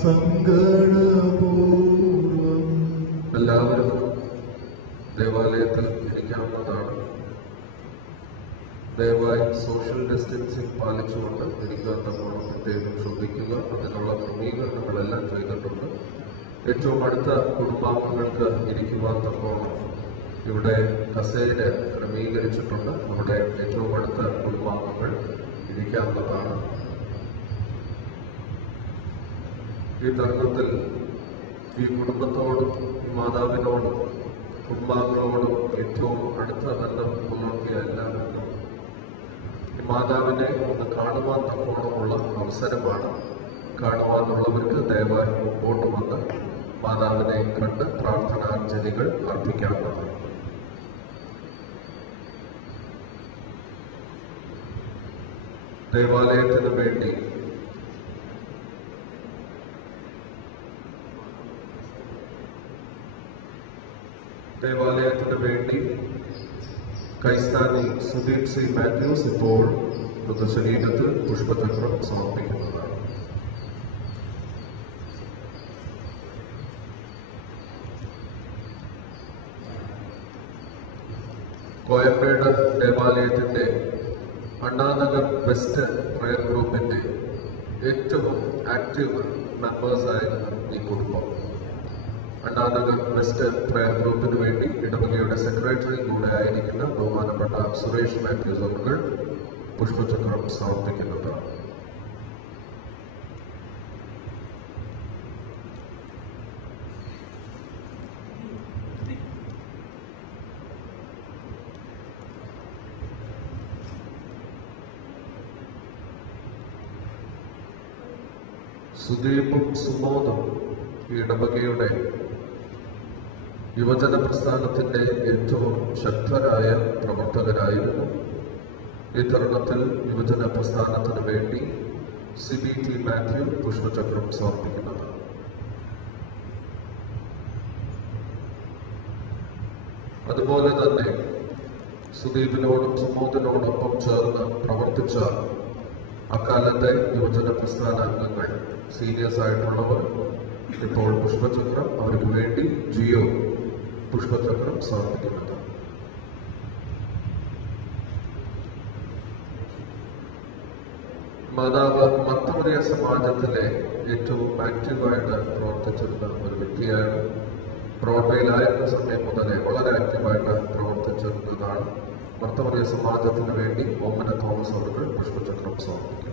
സങ്കടമോ ദേവാലയത്തിൽ ഇരിക്കാവുന്നതാണ്. ദയവായി social distancing പാലിച്ചുകൊണ്ട് ഇരിക്കാൻ തക്കോണം പ്രത്യേകം ശ്രദ്ധിക്കുക. അതിനുള്ള ക്രമീകരണങ്ങളെല്ലാം ചെയ്തിട്ടുണ്ട്. ഏറ്റവും അടുത്ത കുടുംബാംഗങ്ങൾക്ക് ഇരിക്കുവാൻ തക്കോണം ഇവിടെ കസേര ക്രമീകരിച്ചിട്ടുണ്ട്. നമ്മുടെ ഏറ്റവും അടുത്ത കുടുംബാംഗങ്ങൾ ഇരിക്കാവുന്നതാണ്. ഈ തരുണത്തിൽ ഈ കുടുംബത്തോടും മാതാവിനോടും കുടുംബാംഗങ്ങളോടും ഏറ്റവും അടുത്ത ബന്ധം പുലർത്തിയ എല്ലാവർക്കും ഈ മാതാവിനെ ഒന്ന് കാണുവാൻ തക്കോണമുള്ള അവസരമാണ്. കാണുവാനുള്ളവർക്ക് ദയവായി മുമ്പോട്ട് വന്ന് മാതാവിനെ കണ്ട് പ്രാർത്ഥനാഞ്ജലികൾ അർപ്പിക്കാവുന്നതാണ്. ദേവാലയത്തിന് വേണ്ടി കൈസ്ഥാനി സുദീപ് സി മാത്യൂസ് ഇപ്പോൾ മൃതശരീരത്തിൽ പുഷ്പചക്രം സമർപ്പിക്കുന്നതാണ്. കോയമ്പേട് ദേവാലയത്തിന്റെ അണ്ണാനഗർ വെസ്റ്റ് പ്രയർ ഗ്രൂപ്പിന്റെ ഏറ്റവും ആക്റ്റീവ് മെമ്പേഴ്സായിരുന്നു ഈ കുടുംബം. അണ്ണാനഗർ വെസ്റ്റ് പ്രയർ ഗ്രൂപ്പിന് വേണ്ടി ഇടവകയുടെ സെക്രട്ടറി കൂടെ ആയിരിക്കുന്ന ബഹുമാനപ്പെട്ട സുരേഷ് മാത്യൂസ് അവർ പുഷ്പചക്രം സമർപ്പിക്കുന്നതാണ്. സുദീപും സുമോദും ഈ ഇടവകയുടെ യുവജന പ്രസ്ഥാനത്തിന്റെ ഏറ്റവും ശക്തരായ പ്രവർത്തകരായിരുന്നു. ഈ തരുണത്തിൽ യുവജന പ്രസ്ഥാനത്തിന് വേണ്ടി CBT മാത്യു പുഷ്പചക്രം സമർപ്പിക്കുന്നത്. അതുപോലെ തന്നെ സുദീപിനോടും സുമോദിനോടൊപ്പം ചേർന്ന് പ്രവർത്തിച്ച അക്കാലത്തെ യുവജന പ്രസ്ഥാന അംഗങ്ങൾ സീനിയേഴ്സ് ആയിട്ടുള്ളവർ ഇപ്പോൾ പുഷ്പചക്രം അവർക്ക് വേണ്ടി ജിയോ പുഷ്പചക്രം സമർപ്പിക്കുന്നത്. മാതാവ് മത്തമറിയ സമാജത്തിലെ ഏറ്റവും ആക്റ്റീവായിട്ട് പ്രവർത്തിച്ചിരുന്ന ഒരു വ്യക്തിയാണ്. ബ്രോഡ്വേയിലായിരുന്ന സമയം മുതലേ വളരെ ആക്റ്റീവായിട്ട് പ്രവർത്തിച്ചിരുന്നതാണ്. മത്തമറിയ സമാജത്തിന് വേണ്ടി ഓമന തോമസ് അവർ പുഷ്പചക്രം സമർപ്പിക്കും.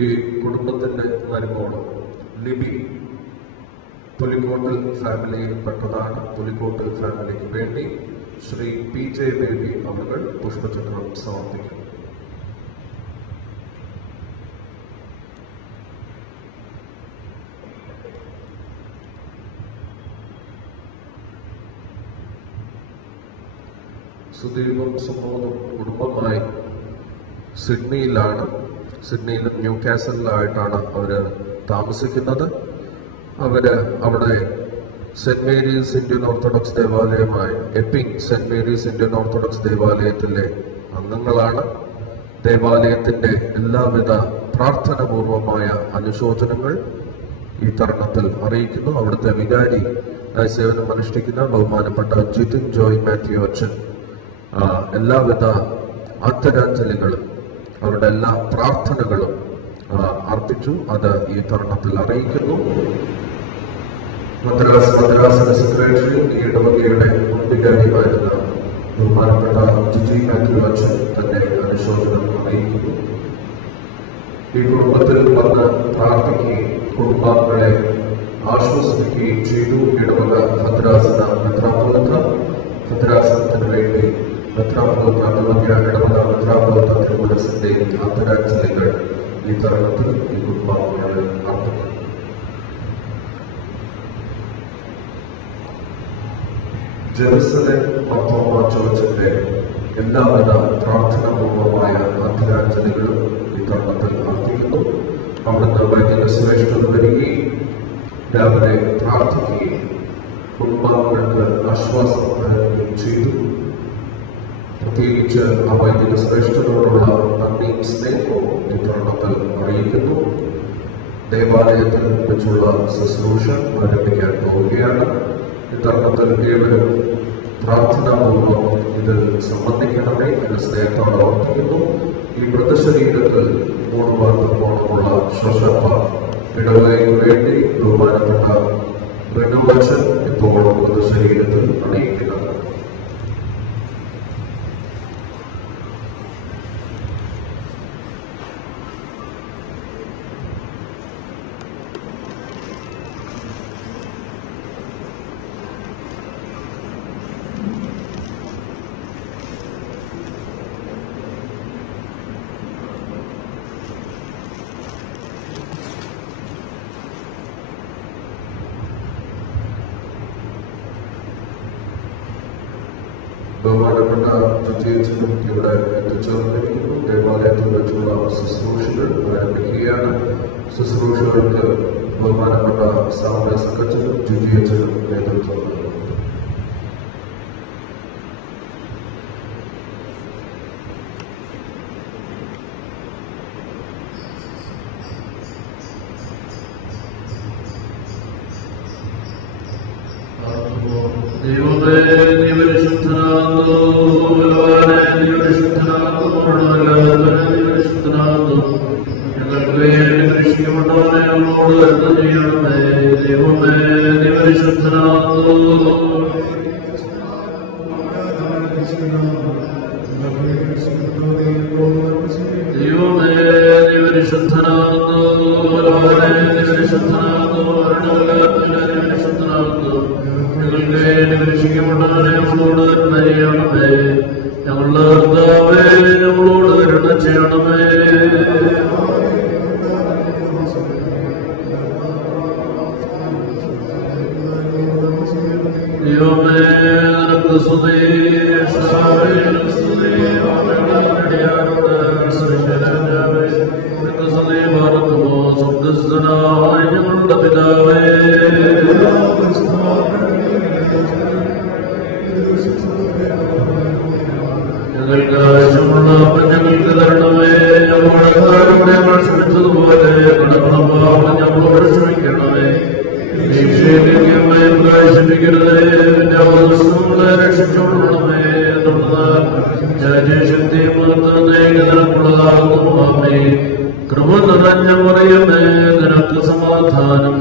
ഈ കുടുംബത്തിന്റെ മരുമോള് ലിബി പുലിക്കോട്ടിൽ ഫാമിലിയിൽ പെട്ടതാണ്. പുലിക്കോട്ടിൽ ഫാമിലിക്ക് വേണ്ടി ശ്രീ PJ ബേബി അവർ പുഷ്പചക്രം സമർപ്പിക്കും. സുദീപും സുമോദും കുടുംബമായി സിഡ്നിയിലും ന്യൂകാസലിലായിട്ടാണ് അവര് താമസിക്കുന്നത്. അവിടെ സെന്റ് മേരീസ് ഇന്ത്യൻ ഓർത്തഡോക്സ് ദേവാലയമായ Epping saint Mary's Indian Orthodox ദേവാലയത്തിലെ അംഗങ്ങളാണ്. ദേവാലയത്തിന്റെ എല്ലാവിധ പ്രാർത്ഥനാപൂർവമായ അനുശോചനങ്ങൾ ഈ തരുണത്തിൽ അറിയിക്കുന്നു. അവിടുത്തെ വികാരി സേവനം അനുഷ്ഠിക്കുന്ന ബഹുമാനപ്പെട്ട ജിതിൻ ജോയ് മാത്യു അച്ഛൻ എല്ലാവിധ ആദരാഞ്ജലികളും അവരുടെ എല്ലാ പ്രാർത്ഥനകളും അർപ്പിച്ചു. അത് ഈ തരുണത്തിൽ അറിയിക്കുന്നു. മദ്രാസിന്റെ സെക്രട്ടറി ഈ ഇടവകയുടെ വികാരിയുമായിരുന്ന ബഹുമാനപ്പെട്ട ജിജി മാത്യു അച്ഛൻ തന്നെ അനുശോചനം അറിയിക്കുന്നു. ഈ കുടുംബത്തിൽ വന്ന് പ്രാർത്ഥിക്കുകയും കുടുംബാംഗങ്ങളെ ആശ്വസിപ്പിക്കുകയും ചെയ്തു. ഇടവക ഭദ്രാസന ഭദ്രാസനത്തിന് വേണ്ടി ഇടവക ഭദ്രാപോലത്ത തിരുമനസിന്റെ ആദരാഞ്ജലികൾ ഈ തരുണത്തിൽ ഈ കുടുംബാംഗങ്ങളെ അർപ്പിക്കുന്നു. ജെറുസലേം മാർത്തോമാ ചർച്ചിന്റെ എല്ലാവിധ പ്രാർത്ഥനാപൂർവമായ ആദരാഞ്ജലികളും ഈ തരുണത്തിൽ അർപ്പിക്കുന്നു. അവിടുന്ന് വൈദിക ശ്രേഷ്ഠത വരികയും രാവിലെ പ്രാർത്ഥിക്കുകയും കുടുംബാംഗങ്ങൾക്ക് ആശ്വാസം നൽകുകയും ചെയ്തു. പ്രത്യേകിച്ച് ആ വൈദിക ശ്രേഷ്ഠതയോടുള്ള നന്ദിയും സ്നേഹവും ഈ തരുണത്തിൽ അറിയിക്കുന്നു. ദേവാലയത്തിൽ വെച്ചുള്ള ശുശ്രൂഷ ആരംഭിക്കാൻ പോവുകയാണ്. ഇത്തരണത്തിൽ ഏവരും പ്രാർത്ഥനാപൂർവം ഇതിൽ സംബന്ധിക്കണമേ എന്ന് സ്നേഹത്തോടെ ഓർമ്മിക്കുന്നു. ഈ മൃതശരീരത്തിൽ 3 പാത്രത്തോളമുള്ള ശ്വസപ്പ ഇടവകയ്ക്ക് വേണ്ടി ബഹുമാനപ്പെട്ട റിനുവച്ചൻ ഇപ്പോൾ മൃതശരീരത്തിൽ അണിയിക്കുന്നത്. ബഹുമാനപ്പെട്ട ജിജിയച്ചനും ഇവിടെ എത്തിച്ചേർന്നിരിക്കുന്നു. ദേവാലയത്തിൽ വെച്ചുള്ള ശുശ്രൂഷകൾ ആരംഭിക്കുകയാണ്. ശുശ്രൂഷകൾക്ക് ബഹുമാനപ്പെട്ട സാമൂഹ്യ സഖച്ചനും ജിജിയച്ചനും നേതൃത്വം നൽകുന്നു. ദൈവമേ, നീ പരിശുദ്ധനാകുന്നു. ബലവാനേ, നീ പരിശുദ്ധനാകുന്നു. നീ പരിശുദ്ധനാകുന്നു. ഞങ്ങൾക്ക് വേണ്ടി രക്ഷിക്കപ്പെട്ടവനെ നമ്മളോട് കരുണ ചെയ്യണമേ. ദൈവമേ, നീ പരിശുദ്ധനാകുന്നു. ദൈവമേ, നീ പരിശുദ്ധനാകുന്നു. ബലവാനേ, നീ പരിശുദ്ധനാകുന്നു. രക്ഷിക്കപ്പെട്ടവരെ നമ്മളോട് കരുണ ചെയ്യണമേ. ഞങ്ങളുടെ കർത്താവേ, നമ്മളോട് കരുണ ചെയ്യണമേ. ദൈവമേ, നിനക്ക് സ്തുതി. സ്വർഗ്ഗസ്ഥനായ ഞങ്ങളുടെ പിതാവേ, ഞങ്ങൾക്ക് ആവശ്യമുള്ള ഞങ്ങൾക്ക് തരണമേ. ഞങ്ങളുടെ ക്ഷമിച്ചതുപോലെ ഞങ്ങളോട് ക്ഷമിക്കണമേ. പ്രവേശിപ്പിക്കരുതേ. ഞങ്ങളെ രക്ഷിച്ചുകൊള്ളണമേ. ശക്തി നിനക്കുള്ളതാകുന്നു. അമ്മേ, കൃപ നിറഞ്ഞ മറിയമേ, നിനക്ക് സമാധാനം.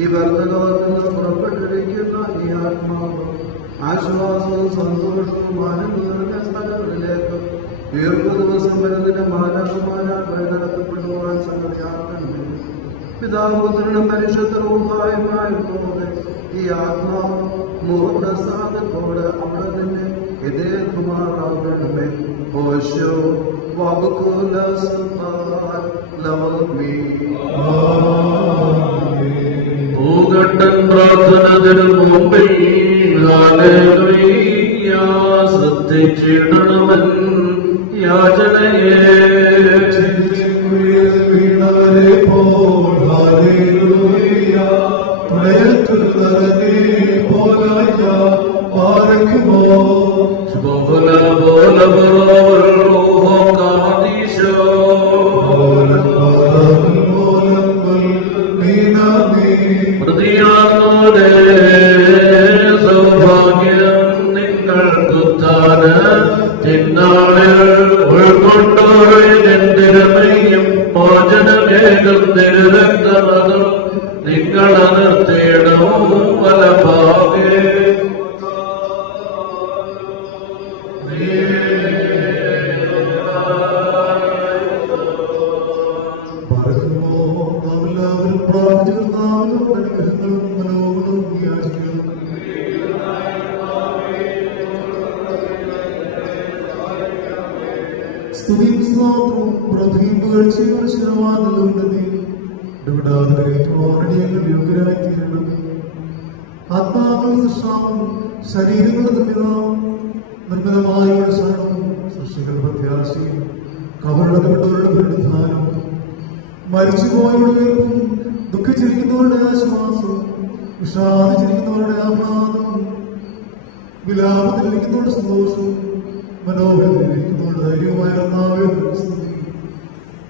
ഈ വർദ്ധലോകത്തിൽ നിന്ന് പുറപ്പെട്ടിരിക്കുന്ന ഈ ആത്മാവ് ആശ്വാസവും സന്തോഷവും ആനന്ദ സ്ഥലങ്ങളിലേക്ക് ദീർഘദിവസം വരുന്നതിന് മാനവമാനായി നടത്തപ്പെടുവാൻ സംഗതിയാക്കുന്നു. പിതാപുത്രനും പരിശുദ്ധവുമായുമായിരുന്നോടെ ഈ ആത്മാവ് മുഖപ്രസാദത്തോട് അവിടെ തന്നെ എതിർക്കുമാറാകണമേ. ഓശോ ഭൂഖണ്ഡൻ പ്രാർത്ഥനതിനു മുമ്പിൽ ശ്രദ്ധിച്ചിടണമൻ യാചനയെ. സൗഭാഗ്യം നിങ്ങൾക്കുത്താന് തിന്നാളിൽ ഉൾക്കൊണ്ടോരെന്തിരമയും മോചനമേകം നിരക്തമതും നിങ്ങളതിർത്തിയിടവും വലഭാഗേ. സ്തുതിയും സ്തോത്രവും പ്രഭീപുകഴ്ചയും ശിരവാദങ്ങളുണ്ടെന്നേ ആത്മാക്കൾ സൃഷ്ടാവും ശരീരങ്ങളുടെ നിർമ്മിതാവും നിർമ്മിതമായ ശരണവും സൃഷ്ടികളുടെ പ്രത്യാശയും കവറടക്കപ്പെട്ടവരുടെ പുനരുദ്ധാനം മരിച്ചുപോയവരുടെ ഉയർപ്പും ദുഃഖിച്ചിരിക്കുന്നവരുടെ ആശ്വാസവും വിഷാദിച്ചിരിക്കുന്നവരുടെ ആഹ്ലാദവും വിലാപത്തിലിരിക്കുന്നവരുടെ സന്തോഷവും മനോഹരത്തിലിരിക്കുന്നവരുടെ ധൈര്യവുമായ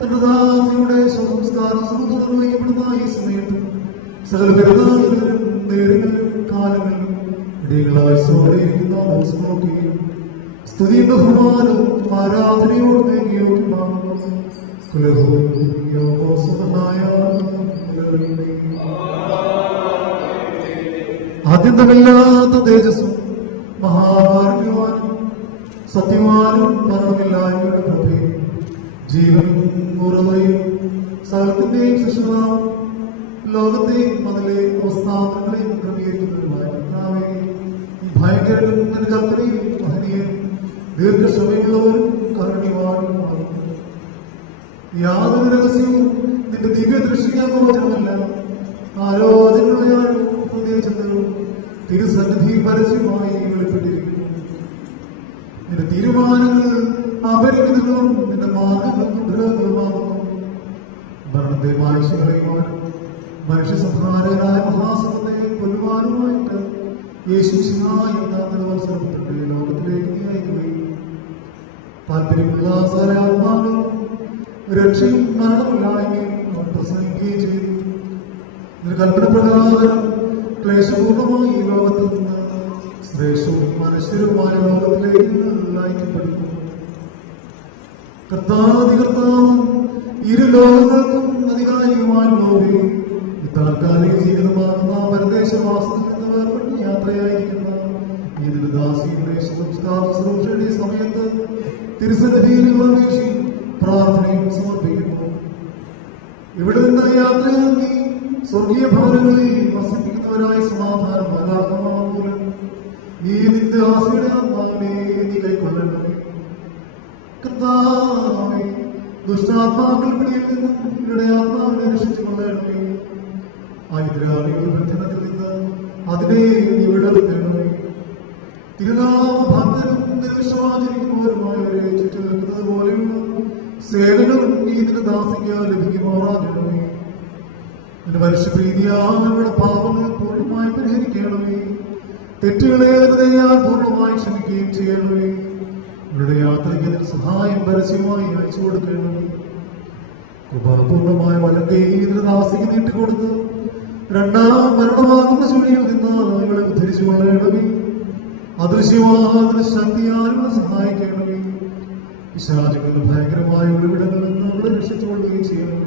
തന്റെ ദാസിയുടെ സംസ്കാരം നിർവഹിക്കപ്പെടുന്ന ഈ സമയത്ത് സകല പെരുന്നാളുകളിലും നേരങ്ങളിലും കാലങ്ങളിലും ഇടയങ്ങളായിരിക്കുന്ന ദിവസങ്ങളൊക്കെയും സ്തുതി ബഹുമാനവും ആരാധനയോട് ആദ്യന്തമില്ലാത്ത തേജസ്സും മഹാഭാഗ്യവാനും സത്യവാനും മരണമില്ലായ്മയുടെ പ്രഭയും ജീവനും ഉറവയും സകലത്തിന്റെയും സൃഷ്ടാവും ലോകത്തെയും അതിലെ അവസ്ഥാനങ്ങളെയും ക്രമീകരിക്കുന്നതുമായ ഭയങ്കരനും കർത്തനെയും മഹനീയനും ദീർഘക്ഷമയുള്ളവരും കരുണ്യവാനുമാണ്. യാതൊരു രഹസ്യവും നിന്റെ ദിവ്യ ദൃഷ്ടിക്കാൻ ഗോചരമല്ല. ആലോചനകളെയാണ് പ്രത്യേകിച്ചതും തിരുസന്നിധി പരസ്യമായി വെളിപ്പെട്ടിരിക്കുന്നു. നിന്റെ തീരുമാനങ്ങൾ അപരിമിതങ്ങളും നിന്റെ മാർഗങ്ങൾ ദുരകരമാകുന്നു. ഭരണത്തെ വായിച്ചുകളയുവാനും മനുഷ്യ സംഹാരകരായ മഹാസഭത്തെ കൊല്ലുവാനുമായിട്ട് യേശുവിന്റെ ലോകത്തിലേക്ക് നീ അയക്കുകയും താല്പര്യമുള്ള സകലാത്മാക്കളും രക്ഷയും മരണമില്ലായ്മയും പ്രസംഗിക്കുകയും ചെയ്തു. നിന്റെ കൽപ്പന പ്രകാരം ക്ലേശപൂർണമായി ഈ ലോകത്തിൽ നിന്ന് ശ്രേഷ്ഠവും മനുഷ്യരുമായ ലോകത്തിലേക്ക് അയക്കപ്പെടുന്നു. കർത്താവും ഇരു ലോകങ്ങൾക്കും അധികാരിയുമായ ലോകയും താൽക്കാലിക ജീവിതമാകുന്ന പരദേശവാസത്തിൽ നിന്ന് വേർപെട്ട് യാത്രയായിരിക്കുന്ന ഇതിന്റെ ദാസിയുടെ സംസ്കാര ശുശ്രൂഷയുടെ സമയത്ത് തിരുസന്നിധിയിൽ അപേക്ഷയും പ്രാർത്ഥനയും സമർപ്പിക്കുന്നു. ഇവിടെ നിന്ന് യാത്രയാക്കി സ്വർഗീയ ഭവനങ്ങളിൽ വസിപ്പിക്കുന്നവരായ സമാധാനം മൂലം നീ നിന്റെ ആശയുടെ ആത്മാവിനെ നീ കൈക്കൊള്ളണമേ. കർത്താവേ, ദുഷ്ടാത്മാക്കൾ പിടിയിൽ നിന്നും ഇവിടെ ആത്മാവിനെ രക്ഷിച്ചു കൊള്ളണമേ. ആ എതിരാളികളുടെ ബന്ധനത്തിൽ നിന്ന് അതിനെ നീ വിടർത്തണമേ. തിരുനാമ ഭക്തരും നിർവിശ്വാചരിക്കുന്നവരുമായവരെ ചുറ്റി നിൽക്കുന്നത് പോലെയുള്ള സേവനങ്ങളും നീ നിന്റെ ദാസിക്ക് ലഭിക്കുമാറാകണമേ. നിന്റെ മനുഷ്യപ്രീതിയാളുടെ പാപങ്ങൾ പൂർണ്ണമായി പരിഹരിക്കണമേ. തെറ്റുകളെ ഹൃദയാൽ പൂർണ്ണമായി ക്ഷമിക്കുകയും ചെയ്യണമേ. ഇവരുടെ യാത്രയ്ക്ക് അതിന് സഹായം പരസ്യമായി അയച്ചു കൊടുക്കണമേ. കൃപാപൂർണമായ വലങ്കൈ ഇതിന്റെ ദാസിക്ക് നീട്ടിക്കൊടുത്ത് രണ്ടാം മരണമാകുന്ന ചുഴിയിൽ നിന്ന് ഇവളെ ഉദ്ധരിച്ചു കൊള്ളണമേ. അദൃശ്യമാകുന്ന ശക്തിയാലുള്ള സഹായിക്കണമേ. പിശാചുകളുടെ ഭയങ്കരമായ ഉറവിടങ്ങളിൽ നിന്ന് അവളെ രക്ഷിച്ചുകൊള്ളുകയും ചെയ്യണമേ.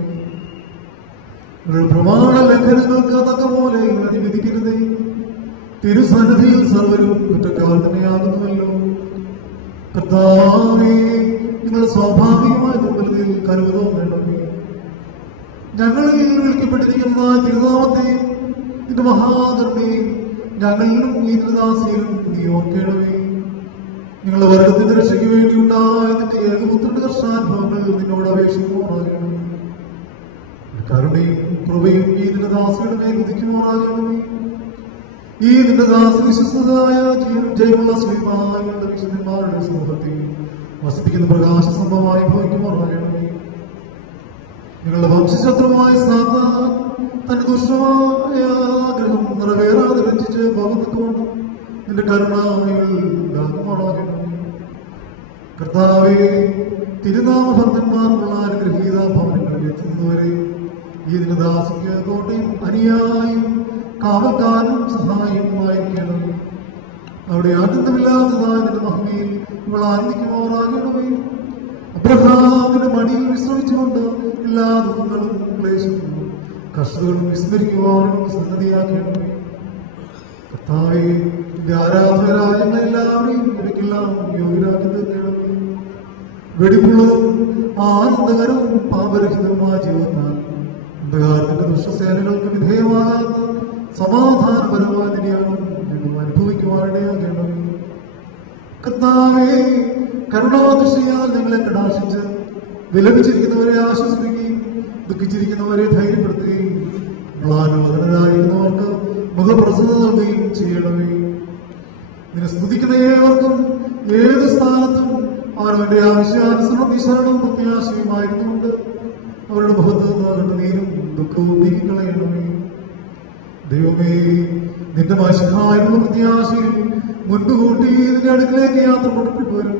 പ്രമാണ ലംഘനങ്ങൾക്ക് തക്ക പോലെ ഇവരെ വിധിക്കരുതേ. തിരുസന്നിധിയിൽ സർവരും കുറ്റക്കാർ തന്നെയാകുന്നുവല്ലോ. കർത്താവേ, നിങ്ങൾ സ്വാഭാവികമായ ദുർബലതയിൽ കരുവ് തോന്നണമേ. ഞങ്ങളിൽ വിളിക്കപ്പെട്ടിരിക്കുന്ന തിരുനാമത്തെ നിന്റെ മഹാകരുണയും ഞങ്ങളിലും ഈ തിരുദാസിയിലും നീ ഓർക്കണമേ. നിങ്ങളുടെ വർഗത്തിന്റെ രക്ഷയ്ക്ക് വേണ്ടി ഉണ്ടായ നിന്റെ ഏകപുത്രന്റെ കർഷാനുഭവങ്ങൾ നിന്നോട് അപേക്ഷിക്കുമാറാകണമേ. കരുണയും കൃപയും ഈ തിരുദാസിയുടെ മേൽ ഉദിക്കുമാറാകണമേ. ഈ നിന്റെ ദാസ വിശ്വസ്തമായ ജയമുള്ള ശ്രീമാരുടെ വിശുദ്ധന്മാരുടെ സമൂഹത്തിൽ വസിപ്പിക്കുന്ന പ്രകാശ സംഭവമായി ഭവിക്കുമാറാകണമേ. നിങ്ങളുടെ വംശശത്രുമായ സാത്താൻ തന്റെ ദുഷ്ടമായ ആഗ്രഹം നിറവേറാതെ രചിച്ച് പോകുന്നതുകൊണ്ട് നിന്റെ കരുണാകുമാറാകണമേ. കർത്താവേ, തിരുനാമ ഭക്തന്മാർക്കുള്ള അനുഗ്രഹീത ഭവനങ്ങളിൽ എത്തുന്നവരെ ഈ നിന്റെ ദാസിക്ക് കോട്ടയും അനുയായും കാവൽക്കാരും സഹായവുമായിരിക്കണം. അവിടെ ആനന്ദമില്ലാത്തതായ നിന്റെ മഹിമയിൽ ഇവൾ ആനന്ദിക്കുമാറാകണമേ. അബ്രഹാമിന്റെ മടിയിൽ വിശ്രമിച്ചുകൊണ്ട് എല്ലാ ദുഃഖങ്ങളും ക്ലേശവും കഷ്ടതകളും വിസ്മരിക്കുവാനും സന്നദ്ധിയാക്കണമേ. കർത്താവേ, നിന്റെ ആരാധകരായ എല്ലാവരെയും ഇവയ്ക്കെല്ലാം യോഗ്യരാക്കി തീർക്കണമേ. വെടിപ്പുള്ളതും ആനന്ദകരവും പാപരഹിതവുമായ ജീവിതത്താൽ അന്ധകാരത്തിന്റെ ദുഷ്ടസേനകൾക്ക് വിധേയമാകാത്ത സമാധാനപരമായ നിര്യാണം ഞങ്ങൾ അനുഭവിക്കുവാനിടയാകണമേ. കർത്താവേ, കരുണാദൃഷ്ടിയാൽ ഞങ്ങളെ കടാക്ഷിച്ച് വിലപിച്ചിരിക്കുന്നവരെ ആശ്വസിപ്പിക്കുകയും ദുഃഖിച്ചിരിക്കുന്നവരെ ധൈര്യപ്പെടുത്തുകയും മ്ലാനവതരായിരിക്കുന്നവർക്ക് മുഖപ്രസന്നത നൽകുകയും ചെയ്യണമേ. നിന്നെ സ്തുതിക്കുന്ന ഏവർക്കും ഏത് സ്ഥാനത്തും അവനവന്റെ ആവശ്യാനുസരണം ശരണവും പ്രത്യാശയുമായിരുന്നുകൊണ്ട് അവരുടെ മുഖത്ത് അവരുടെ നീരും ദുഃഖവും നീക്കിക്കളയണമേ. ദൈവമേ, നിന്റെ മാശിഹായുള്ള പ്രത്യാശയും മുൻകൂട്ടി നിന്റെ അടുക്കിലേക്ക് യാത്ര പുറപ്പെട്ടുവരും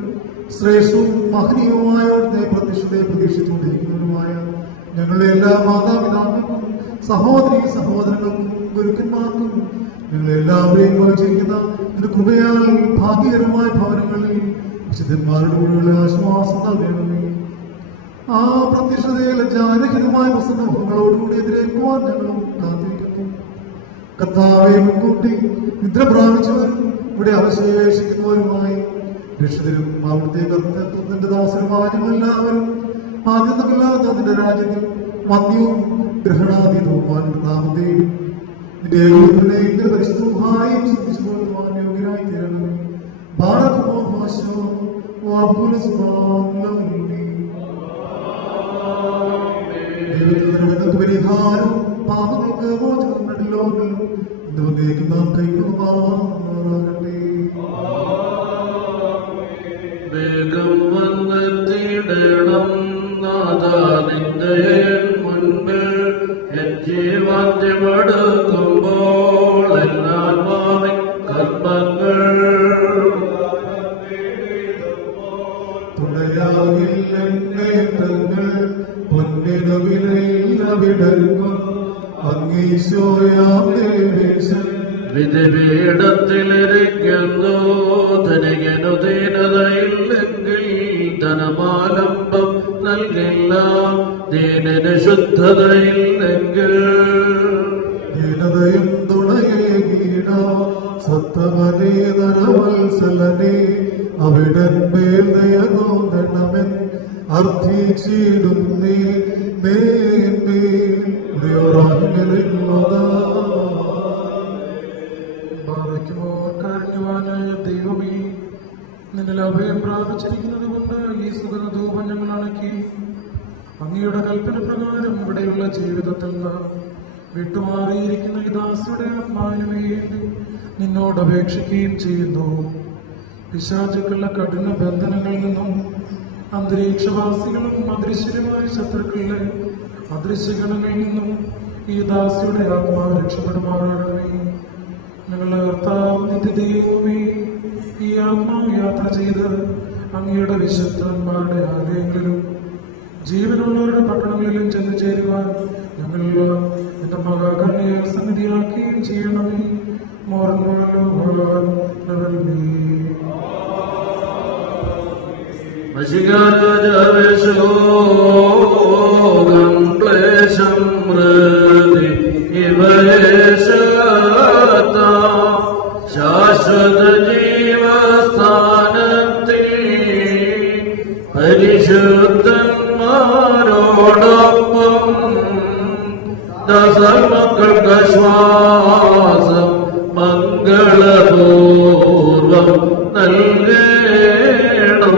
ശ്രേഷ്ഠവും മഹനീയവുമായ പ്രത്യക്ഷത്തെ പ്രതീക്ഷിച്ചുകൊണ്ടിരിക്കുന്നവരുമായ ഞങ്ങളുടെ എല്ലാ മാതാപിതാക്കൾക്കും സഹോദരി സഹോദരങ്ങൾക്കും ഗുരുക്കന്മാർക്കും ഞങ്ങളെ എല്ലാവരെയും വഹിച്ചിരിക്കുന്ന നിന്റെ കൃപയാൽ ഭാഗ്യകരമായ ഭവനങ്ങളിൽ വിശുദ്ധന്മാരുടെ കൂടെയുള്ള ആശ്വാസം നൽകണമേ. ആ പ്രത്യക്ഷതയെ ലജ്ജാരഹിതമായ പ്രസന്നമുഖങ്ങളോടുകൂടി എതിരേൽക്കുവാൻ ഞങ്ങളും കാത്തിരിക്കുന്നു. കർത്താവെ, മുൻകൂട്ടി നിദ്ര പ്രാപിച്ചവരും ഇവിടെ അവശേഷിക്കുന്നവരുമായി രക്ഷിതരും അവിടുത്തെ കർത്തൃത്വത്തിന്റെ ദാസരുമായ ഞങ്ങളെല്ലാവരും ആദ്യത്തമില്ലാത്ത അതിന്റെ രാജ്യത്തിൽ മദ്യവും ഗ്രഹണാതീതവുമായ നാമത്തെയും നിന്റെ ഏകോപനെയും പരിശുദ്ധവുമായും ശ്രദ്ധിച്ചുകൊള്ളുവാൻ യോഗ്യരായി തീരണമേ. പരിഹാരം പാപങ്ങൾക്ക് മോചനം ലോകത്തിലും ഇന്നുവന്നേക്കും നാം കൈക്കൊള്ളുമാറാകട്ടെ. വേഗം വന്നെത്തിയിടണം നാഥാ നിന്റെ മുൻപിൽ എൻ ജീവാന്ത്യമെടുക്കുമ്പോൾ എന്നാത്മാവിൻ കർമ്മങ്ങൾ തുണയാകില്ലെന്നേറ്റങ്ങൾ പൊന്നിനു വിലയിലവിടൽക്കും അങ്ങീശോയാം ദേവേശൻ വിധിപീഠത്തിലിരിക്കുന്നു ധനികനു ദീനതയില്ലെങ്കിൽ ധനമാലംബം നൽകില്ല ദീനന് ശുദ്ധതയില്ലെങ്കിൽ ദീനതയും തുണയേ ഗീട സത്തമനേതരവത്സലനെ അവിടൻ മേൽ ദയതോന്നണമെൻ അർത്ഥിച്ചിടും നീ കാരുണ്യവാനായ ദൈവമേ, നിന്നിൽ അഭയം പ്രാപിച്ചിരിക്കുന്നത് കൊണ്ട് ഈ സുഗന്ധധൂപം ഞങ്ങൾ അണക്കി അങ്ങയുടെ കൽപ്പന പ്രകാരം ഇവിടെയുള്ള ജീവിതത്തിൽ നിന്ന് വിട്ടുമാറിയിരിക്കുന്ന ഈ ദാസിയുടെ ആത്മാവിന് വേണ്ടി നിന്നോട് അപേക്ഷിക്കുകയും ചെയ്യുന്നു. പിശാചുക്കളുടെ കഠിന ബന്ധനങ്ങളിൽ നിന്നും അന്തരീക്ഷവാസികളും അദൃശ്യരുമായ ശത്രുക്കളുടെ അദൃശ്യഗണങ്ങളിൽ നിന്നും ഈ ദാസിയുടെ ആത്മാവ് രക്ഷപ്പെടുമാറാകണമേ. ഞങ്ങളുടെ കർത്താവ് നിത്യദൈവമേ, ഈ ആത്മാവ് യാത്ര ചെയ്ത് അങ്ങയുടെ വിശുദ്ധന്മാരുടെ ആലയങ്ങളിലും ജീവനുള്ളവരുടെ പട്ടണങ്ങളിലും ചെന്നു ചേരുവാൻ ഞങ്ങൾ എന്റെ മഹാകരുണയെ സന്നിധിയാക്കുകയും ചെയ്യണമേ. ശോകം ക്ലേശം മൃതി ഇവശത ശാശ്വത ജീവസ്ഥാനത്തിൽ പരിശുദ്ധന്മാരോടൊപ്പം ദസമക്കൾക്ക് ശ്വാസം മംഗളപൂർവം നൽകണം.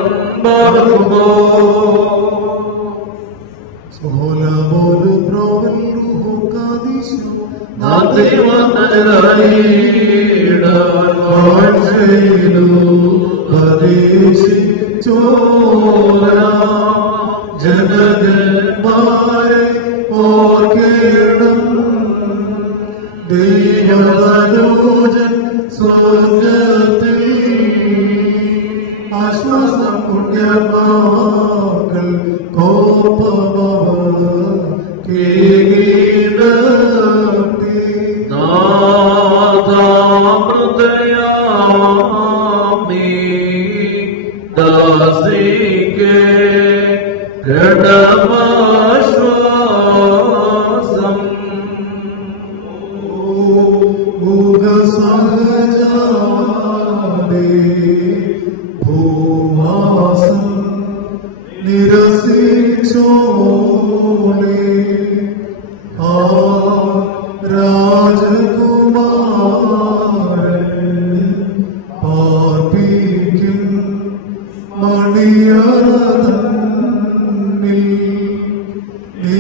ജനകന്മാരെ ഓർക്കേണം ദൈവനോജൻ സ്വർഗത്തിൽ ആശ്വാസം പുണ്യമാക്കൾ കോപമവ കേടത്തി നാഥാമൃതയാമി ദാസികേ ഗണമാശ്വാസം സഹജാദേ ഭൂവാസം നിരസിച്ചോളേ ആ രാജകുമാരൻ പാർപ്പിക്കും മണിയറതന്നിൽ നീ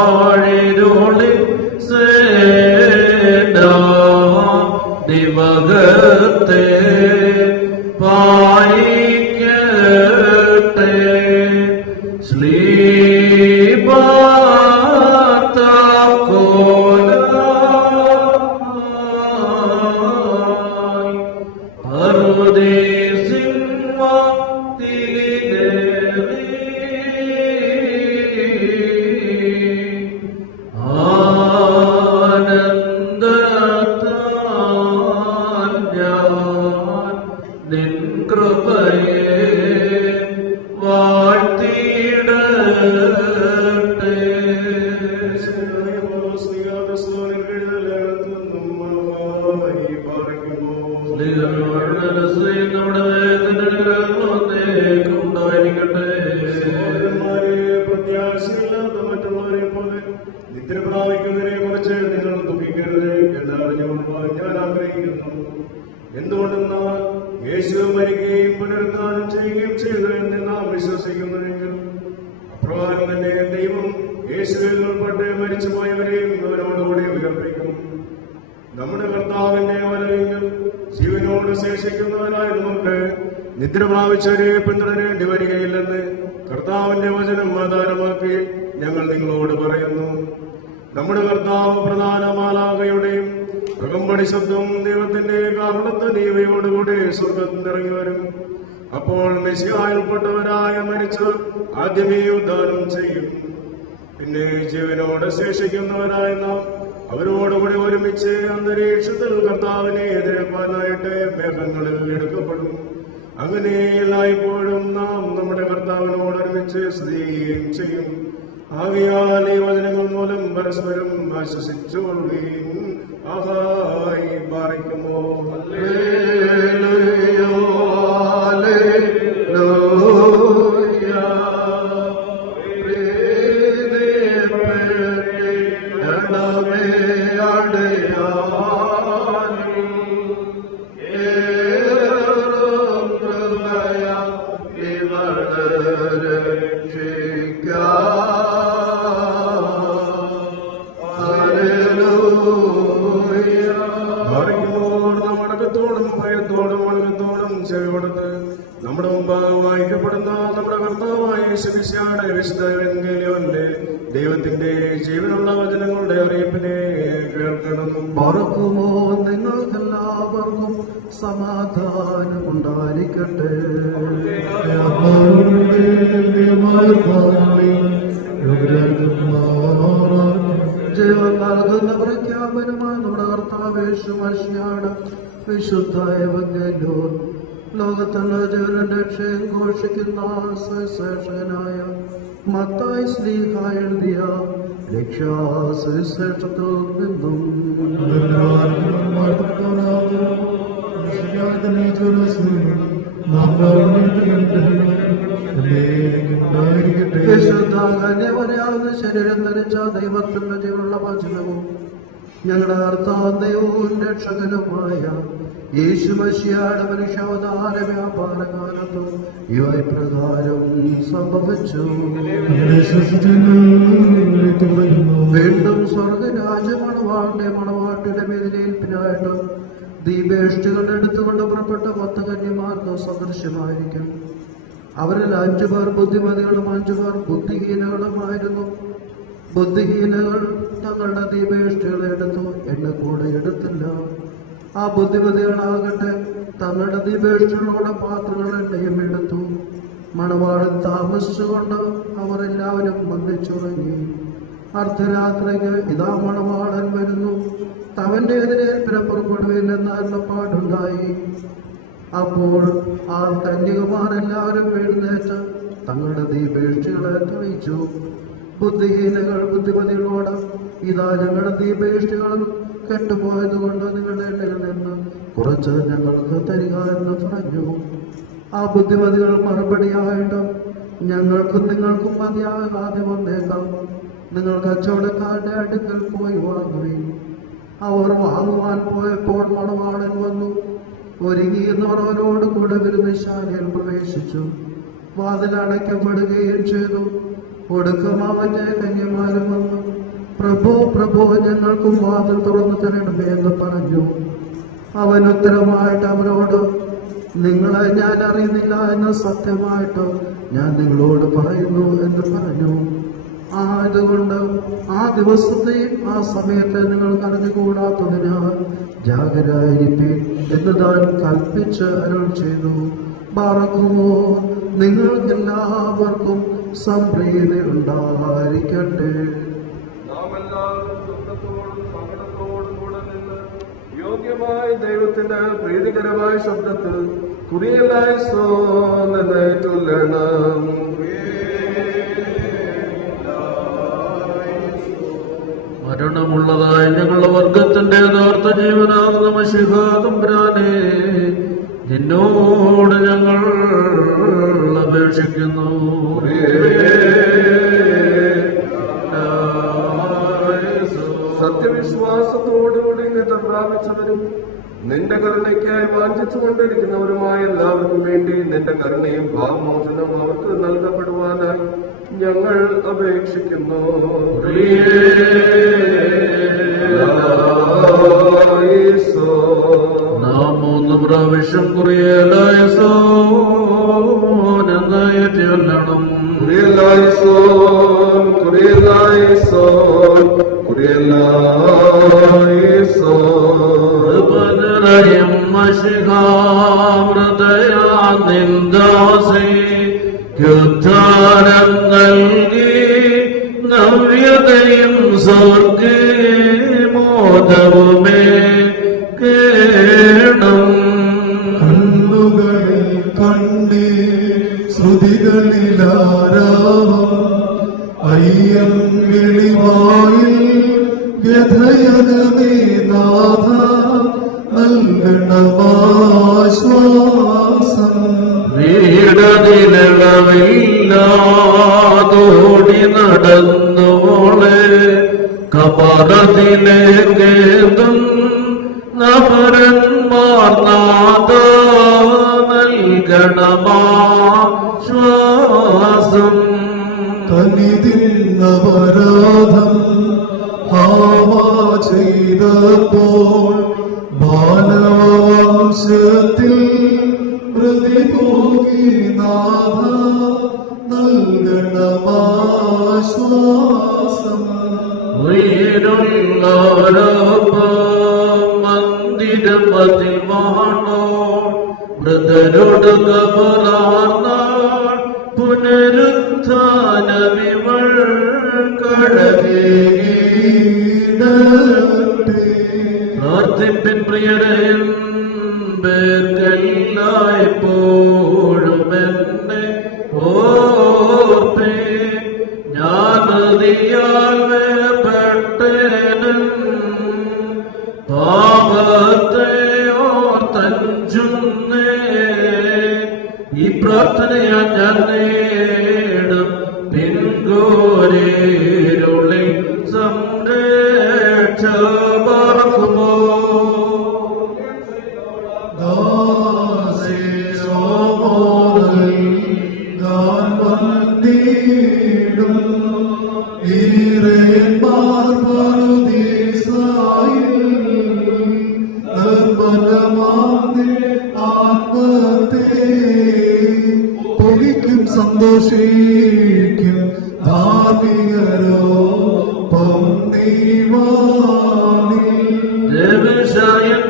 ആഴിരുളി സേനാ ദിവഗത്തെ പായിക്കട്ടെ എന്തുകൊണ്ടെന്നാൽ യേശു മരിക്കുകയും പുനരുദ്ധാനം ചെയ്യുകയും ചെയ്തു എന്ന് നാം വിശ്വസിക്കുന്നുവെങ്കിൽ അപ്രകാരം തന്നെ ദൈവം യേശുവിൽ ഉൾപ്പെട്ട് മരിച്ചുപോയവരെയും അവനോടുകൂടി ഉയർപ്പിക്കും. നമ്മുടെ കർത്താവിന്റെ വരവെങ്കിൽ ജീവനോട് ശേഷിക്കുന്നവരായ നമുക്ക് നിദ്ര പ്രാപിച്ചവരെ പിന്തുടരേണ്ടി വരികയില്ലെന്ന് കർത്താവിന്റെ വചനം ആധാരമാക്കി ഞങ്ങൾ നിങ്ങളോട് പറയുന്നു. നമ്മുടെ കർത്താവ് പ്രധാന മാലാഖയുടെയും അകമ്പടി ശബ്ദം ദൈവത്തിന്റെ കാരണത്തനീവയോടുകൂടി സ്വർഗത്തിൽ ഇറങ്ങി വരും. അപ്പോൾ മെസ്സിയായിൽപ്പെട്ടവരായ മരിച്ചവർ ആദ്യമേ ഉദ്ധാനം ചെയ്യും. പിന്നെ ജീവനോട് ശേഷിക്കുന്നവരായ നാം അവരോടുകൂടി ഒരുമിച്ച് അന്തരീക്ഷത്തിൽ കർത്താവിനെ എതിരേൽപ്പാനായിട്ട് മേഘങ്ങളിൽ എടുക്കപ്പെടും. അങ്ങനെ എല്ലായ്പ്പോഴും നാം നമ്മുടെ കർത്താവിനോട് ഒരുമിച്ച് സ്തുതിക്കുകയും ചെയ്യും. ആകയാൽ ഈ വചനങ്ങൾ മൂലം പരസ്പരം ആശ്വസിച്ചുകൊള്ളുകയും ആഹായി പാറിക്കുമോ. നമ്മുടെ മുമ്പാകെ വായിക്കപ്പെടുന്ന നമ്മുടെ കർത്താവായ യേശുമിശിഹായുടെ വിശുദ്ധ എവങ്കേലിയോന്റെ ദൈവത്തിന്റെ ജീവനുള്ള വചനങ്ങളുടെ അറിയിപ്പിനെ കേൾക്കണം. പറക്കുമോ നിങ്ങൾക്കെല്ലാവർക്കും സമാധാനം ഉണ്ടായിരിക്കട്ടെ. ജീവൻ നൽകുന്ന പ്രഖ്യാപനമാണ് നമ്മുടെ കർത്താവ് യേശുമിശിഹായുടെ വിശുദ്ധ എവങ്കേലിയോൻ. ലോകത്തുള്ള ജീവനും രക്ഷയും ഘോഷിക്കുന്ന സുവിശേഷകനായ മത്തായി ശ്ലീഹ എഴുതിയ രക്ഷാസുവിശേഷത്തിൽ നിന്നും വിശുദ്ധ കന്യമറിയാവുന്ന ശരീരം ധരിച്ച ദൈവത്തിന്റെ ജീവനുള്ള വചനവും ഞങ്ങളുടെ കർത്താവ് ദൈവവും രക്ഷകനുമായ യേശുമിശിഹായുടെ മനുഷ്യാവതാര വ്യാപാരകാലത്ത് ഇവ പ്രകാരം സംഭവിച്ചു. വീണ്ടും സ്വർഗരാജ്യമണവാട്ടിയുടെ മേതിലേൽപ്പിനായിട്ട് ദീപേഷ്ടികൾ എടുത്തുകൊണ്ട് പുറപ്പെട്ട 10 കന്യമാർക്ക് സദൃശ്യമായിരിക്കും. അവരിൽ 5 പേർ ബുദ്ധിമതികളും 5 പേർ ബുദ്ധിഹീനകളുമായിരുന്നു. ബുദ്ധിഹീനകൾ തങ്ങളുടെ ദീപേഷ്ടികളെ എടുത്തു, എന്നെ കൂടെ എടുത്തില്ല. ആ ബുദ്ധിമതികളാകട്ടെ തങ്ങളുടെ ദീപേഷ്ടികളുടെ പാത്രങ്ങൾ എണ്ണയും എടുത്തു. മണവാളൻ താമസിച്ചുകൊണ്ട് അവർ എല്ലാവരും വന്നിച്ചുറങ്ങി. അർദ്ധരാത്രിക്ക് ഇതാ മണവാളൻ വരുന്നു, തവന്റെ എതിരേൽപ്പിനെ പുറപ്പെടുവില്ലെന്ന അരുളപ്പാടുണ്ടായി. അപ്പോൾ ആ കന്യകമാരെല്ലാവരും എഴുന്നേറ്റ് തങ്ങളുടെ ദീപേഷ്ടികളെ തെളിയിച്ചു. ബുദ്ധിഹീനകൾ ബുദ്ധിമതികളോട് ഇതാ ഞങ്ങളുടെ ദീപേഷ്ടികളും കെട്ടുപോയതുകൊണ്ട് നിങ്ങളുടെ ഇടയിൽ നിന്ന് കുറച്ച് ഞങ്ങൾക്ക് തരിക എന്ന് പറഞ്ഞു. ആ ബുദ്ധിമതികൾ മറുപടിയായിട്ട് ഞങ്ങൾക്കും നിങ്ങൾക്കും മതിയാകാതെ വന്നേക്കാം, നിങ്ങൾ കച്ചവടക്കാരുടെ അടുക്കൽ പോയി വാങ്ങുകയും. അവർ വാങ്ങുവാൻ പോയപ്പോൾ മണവാളൻ വന്നു. ഒരുങ്ങിയെന്നവർ അവരോട് കൂടെ വിരുന്നശാലയിൽ പ്രവേശിച്ചു. വാതിൽ അടയ്ക്കപ്പെടുകയും ചെയ്തു. ഒടുക്കം അവന്റെ കന്യമാരും വന്നു, പ്രഭോ പ്രഭോ, ഞങ്ങൾക്കും വാതിൽ തുറന്നു തരണമേ എന്ന് പറഞ്ഞു. അവൻ ഉത്തരമായിട്ട് അവരോട്, നിങ്ങളെ ഞാൻ അറിയുന്നില്ല എന്ന് സത്യമായിട്ട് ഞാൻ നിങ്ങളോട് പറയുന്നു എന്ന് പറഞ്ഞു. ആയതുകൊണ്ട് ആ ദിവസത്തെയും ആ സമയത്തെ നിങ്ങൾ അറിഞ്ഞുകൂടാത്തതിനാൽ ജാഗരായിരിപ്പീൻ എന്ന് താൻ കൽപ്പിച്ച് അരുൾ ചെയ്തു. ബാറക്കുമോ, നിങ്ങൾക്കെല്ലാവർക്കും സംപ്രീതി ഉണ്ടായിരിക്കട്ടെ. നാം എല്ലാവരും ദുഃഖത്തോടും സങ്കടത്തോടും കൂടെ നിന്ന് യോഗ്യമായ ദൈവത്തിന്റെ പ്രീതികരമായ ശബ്ദത്തിൽ കുറിയലായിസോൻ എന്ന് ചൊല്ലണം. മരണമുള്ളതായ ഞങ്ങളുടെ വർഗത്തിന്റെ യഥാർത്ഥ ജീവനാകുന്ന മശിഹ തമ്പുരാനെ, നിന്നോട് ഞങ്ങൾ അപേക്ഷിക്കുന്നു. സത്യവിശ്വാസത്തോടുകൂടി നിന്നെ പ്രാപിച്ചവരും നിന്റെ കരുണയ്ക്കായി വാഞ്ചിച്ചുകൊണ്ടിരിക്കുന്നവരുമായ എല്ലാവർക്കും വേണ്ടി നിന്റെ കരുണയും ഭാവമോചനവും അവർക്ക് നൽകപ്പെടുവാനായി ഞങ്ങൾ അപേക്ഷിക്കുന്നു. നാം 3 പ്രാവശ്യം കുറിയലായിസോൻ എന്നായിട്ട് ചൊല്ലണം. കുറിയലായിസോൻ, കുറിയലായിസോൻ, കുറിയലായിസോൻ. പനരയം മശിഹാമൃതയാ നിന്ദാസേ യുദ്ധാരം നൽകി നവ്യതയും സ്വർഗേ മോദവുമേ കേണം. കണ്ണുകളിൽ കണ്ടേ ശ്രുതികളിലാരാവം അയ്യം വിളിവായിൽ വ്യഥയകമേ നാഥ നൽകണമാശ്വാസം. വീടതിലളവില്ലാതോടി നടന്നോളെ കപടത്തിലേക്കേതും നപരന്മാർ നാഥ നൽകണമാശ്വാസം. കനിതിന്നപരാധം ഹാവ ചെയ്തപ്പോൾ മാനവവംശത്തിൽ പ്രതിപോകി നാഥ നൽകണമാശ്വാസം. ഉയരുള്ളോരൊപ്പം മന്ദിരമതിൽ വാണോ മൃതരോട് കപലാർന്നാൾ പുനരുത്ഥാനമിവൾ കടകീടട്ടെ. പ്രാർത്ഥിപ്പിൻ പ്രിയരെയും എല്ലായ്പ്പോഴും എന്നെ ഓർപ്പേ. ഞാൻ നദിയാൽ വേർപെട്ടേനും പാപത്തെ ഓർത്തഞ്ചുന്നേ. ഈ പ്രാർത്ഥനയാ ഞാൻ നേടും പിൻകോരേരുള്ളിൽ സംരക്ഷ പാർക്കുമോ. സന്തോഷിക്കും ധാർമ്മികരോ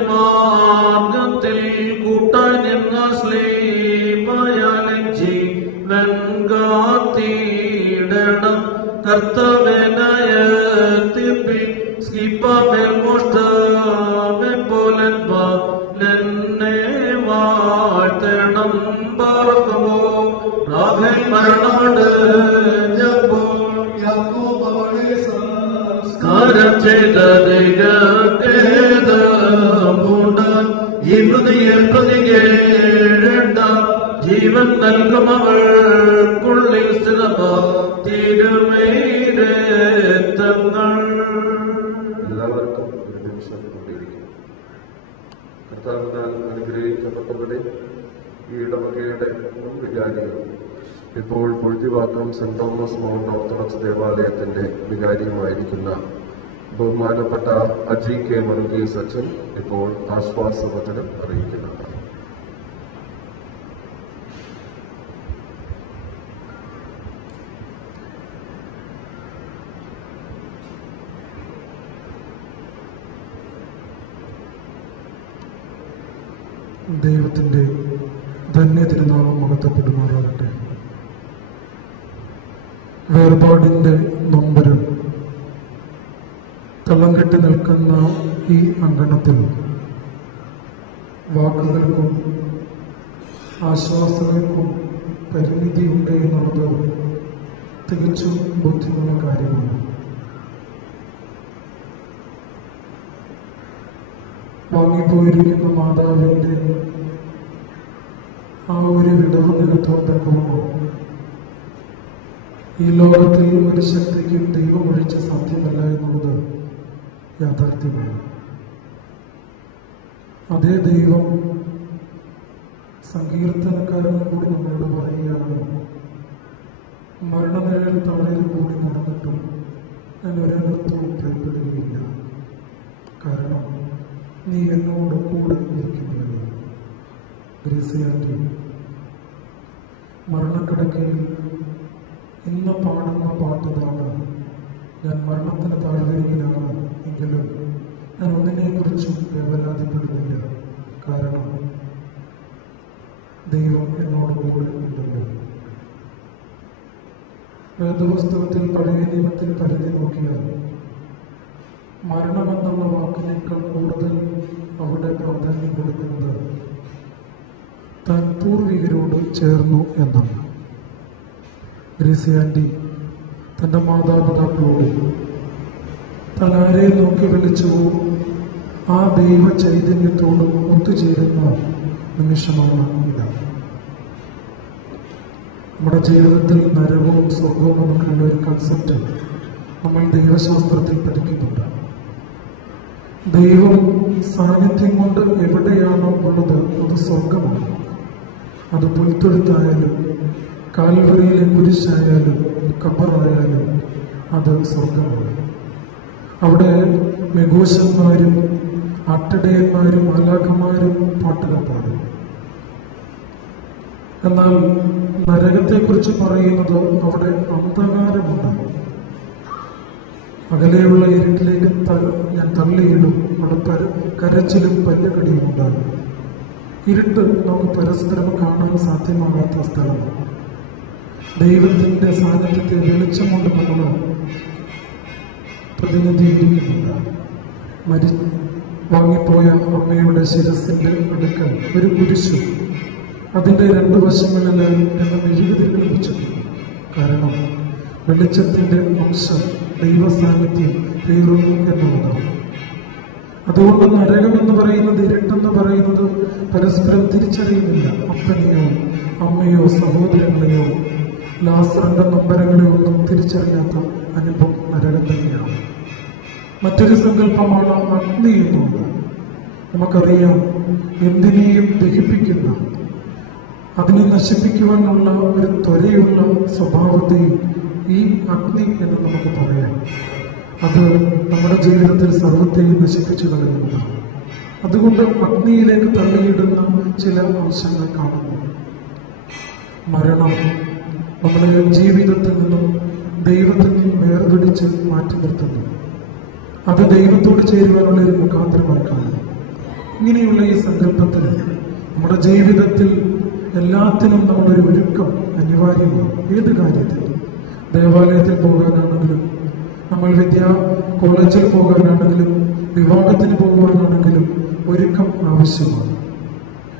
മാർഗത്തിൽ കൂട്ടാനിന്ന ശ്ലീമയാലും ജീവൻ കാത്തിടണം. കർത്തവ്യനയത്തിൽ സ്കിപ്പമേൽ മോഷ്ടമെ പോലൻ ബാലനെ വാഴ്ത്തണം. പാർക്കമോ രാഘവൻ മരണമടഞ്ഞപ്പോൾ സംസ്കാരം ചെയ്ത ദൈവേദമുണ്ട്. ഈ ഹൃദയം പ്രതികേഴേണ്ട ജീവൻ നൽകും അവൾക്കുള്ളിൽ സ്ഥിരത തിരുമേരത്തങ്ങൾ. എല്ലാവർക്കും ഒരു നിമിഷം കൊണ്ടിരിക്കും. കർത്താവിനാൽ അനുഗ്രഹിക്കപ്പെട്ടവരെ ഈ ഇടവകയുടെ വികാരികൾ ഇപ്പോൾ പുഴുതിവാക്കം സെന്റ് തോമസ് മൗണ്ട് ഓർത്തഡോക്സ് ദേവാലയത്തിന്റെ വികാരിയുമായിരിക്കുന്ന ബഹുമാനപ്പെട്ട അജി കെ വർഗീസ് അച്ഛൻ ഇപ്പോൾ ആശ്വാസവചനം അറിയിക്കുന്നത്. ദൈവത്തിൻ്റെ ധന്യ തിരുനാമം മഹത്വപ്പെടുമാറാകട്ടെ. വേർപാടിൻ്റെ നൊമ്പരം തളം കെട്ടി നിൽക്കുന്ന ഈ അങ്കണത്തിൽ വാക്കുകൾക്കും ആശ്വാസങ്ങൾക്കും പരിമിതിയുണ്ട് എന്നുള്ളത് തികച്ചും ബുദ്ധിമുട്ടുള്ള കാര്യമാണ്. വാങ്ങിപ്പോയിരിക്കുന്ന മാതാവിൻ്റെ ആ ഒരു വിടവ് നികത്തുവാൻ ഈ ലോകത്തിൽ ഒരു ശക്തിക്കും ദൈവം ഒഴിച്ച് സാധ്യമല്ല എന്നുള്ളത് യാഥാർത്ഥ്യമാണ്. അതേ ദൈവം സങ്കീർത്തനക്കാരൻ കൂടി നമ്മളോട് പറയുകയാണ്, മരണനിഴൽ തളയിൽ കൂടി നടന്നിട്ടും ഞാൻ ഒരനർത്ഥവും ഭയപ്പെടുകയില്ല, കാരണം നീ എന്നോട് കൂടെ ഇരിക്കുന്നില്ല. ഗ്രീസിയാറ്റി മരണക്കിടക്കയിൽ ഇന്ന് പാടുന്ന പാട്ടതാണ്, ഞാൻ മരണത്തിന് താഴ്വരയിലാണ് എങ്കിലും ഞാൻ ഒന്നിനെക്കുറിച്ചും വേവലാതിപ്പെടുന്നില്ല, കാരണം ദൈവം എന്നോട് കൂടെ ഉണ്ടല്ലോ. വേദപുസ്തകത്തിൽ പഴയ നിയമത്തിൽ പരിധി നോക്കിയാൽ മരണമെന്നുള്ള വാക്കിനേക്കാൾ കൂടുതൽ അവിടെ പ്രാധാന്യം കൊടുക്കുന്നത് താൻ പൂർവികരോട് ചേർന്നു എന്നാണ്. ഗ്രീസിയാൻറ്റി തൻ്റെ മാതാപിതാക്കളോട് താൻ ആരെ നോക്കി വിളിച്ചുവോ ആ ദൈവ ചൈതന്യത്തോട് ഒത്തുചേരുന്ന നിമിഷമാണ് ഇത്. നമ്മുടെ ജീവിതത്തിൽ നരകവും സ്വർഗവും നമുക്കുള്ള ഒരു കൺസെപ്റ്റ് നമ്മൾ ദൈവശാസ്ത്രത്തിൽ പഠിക്കുന്നുണ്ട്. ദൈവം സാന്നിധ്യം കൊണ്ട് എവിടെയാണോ ഉള്ളത് അത് സ്വർഗമാണ്. അത് പുൽത്തൊഴുത്തായാലും കാൽവറിയിലെ കുരിശായാലും ഖബറായാലും അത് സ്വർഗമാണ്. അവിടെ മെഘോഷന്മാരും അട്ടടയന്മാരും മാലാഖമാരും പാട്ടുകൾ പാടും. എന്നാൽ നരകത്തെക്കുറിച്ച് പറയുന്നത് അവിടെ അന്ധകാരമുണ്ട്. അകലെയുള്ള ഇരുട്ടിലേക്ക് ഞാൻ തള്ളിയിടും, അവിടെ കരച്ചിലും പല്ലുകടിയും ഉണ്ടാകും. ഇരുട്ട് നമുക്ക് പരസ്പരം കാണാൻ സാധ്യമാകാത്ത സ്ഥലമാണ്. ദൈവത്തിൻ്റെ സാന്നിധ്യത്തെ വെളിച്ചം കൊണ്ട് നമ്മൾ പ്രതിനിധീകരിക്കുന്നുണ്ട്. വാങ്ങിപ്പോയ അമ്മയുടെ ശിരസിൻ്റെ അടുക്കൽ ഒരു കുരിശു, അതിൻ്റെ രണ്ട് വശങ്ങളിൽ രണ്ട് മെഴുകുതിരികൾ വെച്ചിട്ടുണ്ട്. കാരണം വെളിച്ചത്തിൻ്റെ അംശം ദൈവ സാന്നിധ്യം പേറുന്നു എന്നുള്ളതാണ്. അതുകൊണ്ട് നരകമെന്ന് പറയുന്നത്, ഇരുട്ടെന്ന് പറയുന്നത് പരസ്പരം തിരിച്ചറിയുന്നില്ല. അപ്പനെയോ അമ്മയോ സഹോദരങ്ങളെയോ ലാസറിന്റെ നൊമ്പരങ്ങളെയോ ഒന്നും തിരിച്ചറിയാത്ത അനുഭവം നരകം തന്നെയാണ്. മറ്റൊരു സങ്കല്പമാണ് അഗ്നി എന്നുള്ളത്. നമുക്കറിയാം, എന്തിനേയും ദഹിപ്പിക്കുന്ന, അതിനെ നശിപ്പിക്കുവാനുള്ള ഒരു ത്വരയുള്ള സ്വഭാവത്തെയും ഈ അഗ്നി എന്ന് നമുക്ക് പറയാം. അത് നമ്മുടെ ജീവിതത്തിൽ സർവത്തെയും നശിപ്പിച്ചു കളയുന്നതാണ്. അതുകൊണ്ട് അഗ്നിയിലേക്ക് തള്ളിയിടുന്ന ചില അംശങ്ങൾ കാണുന്നു. മരണം നമ്മുടെ ജീവിതത്തിൽ നിന്നും ദൈവത്തിൽ നിന്നും വേർപിടിച്ച് മാറ്റി നിർത്തുന്നു. അത് ദൈവത്തോട് ചേരുവാനുള്ള ഒരു മുഖാന്തരമായി കാണുന്നു. ഇങ്ങനെയുള്ള ഈ സങ്കല്പത്തിൽ നമ്മുടെ ജീവിതത്തിൽ എല്ലാത്തിനും നമ്മളൊരു ഒരുക്കം അനിവാര്യമാണ്. ഏത് കാര്യത്തിൽ, ദേവാലയത്തിൽ പോകാനാണെങ്കിലും, നമ്മൾ കോളേജിൽ പോകാനാണെങ്കിലും, വിവാഹത്തിന് പോകുവാനാണെങ്കിലും ഒരുക്കം ആവശ്യമാണ്.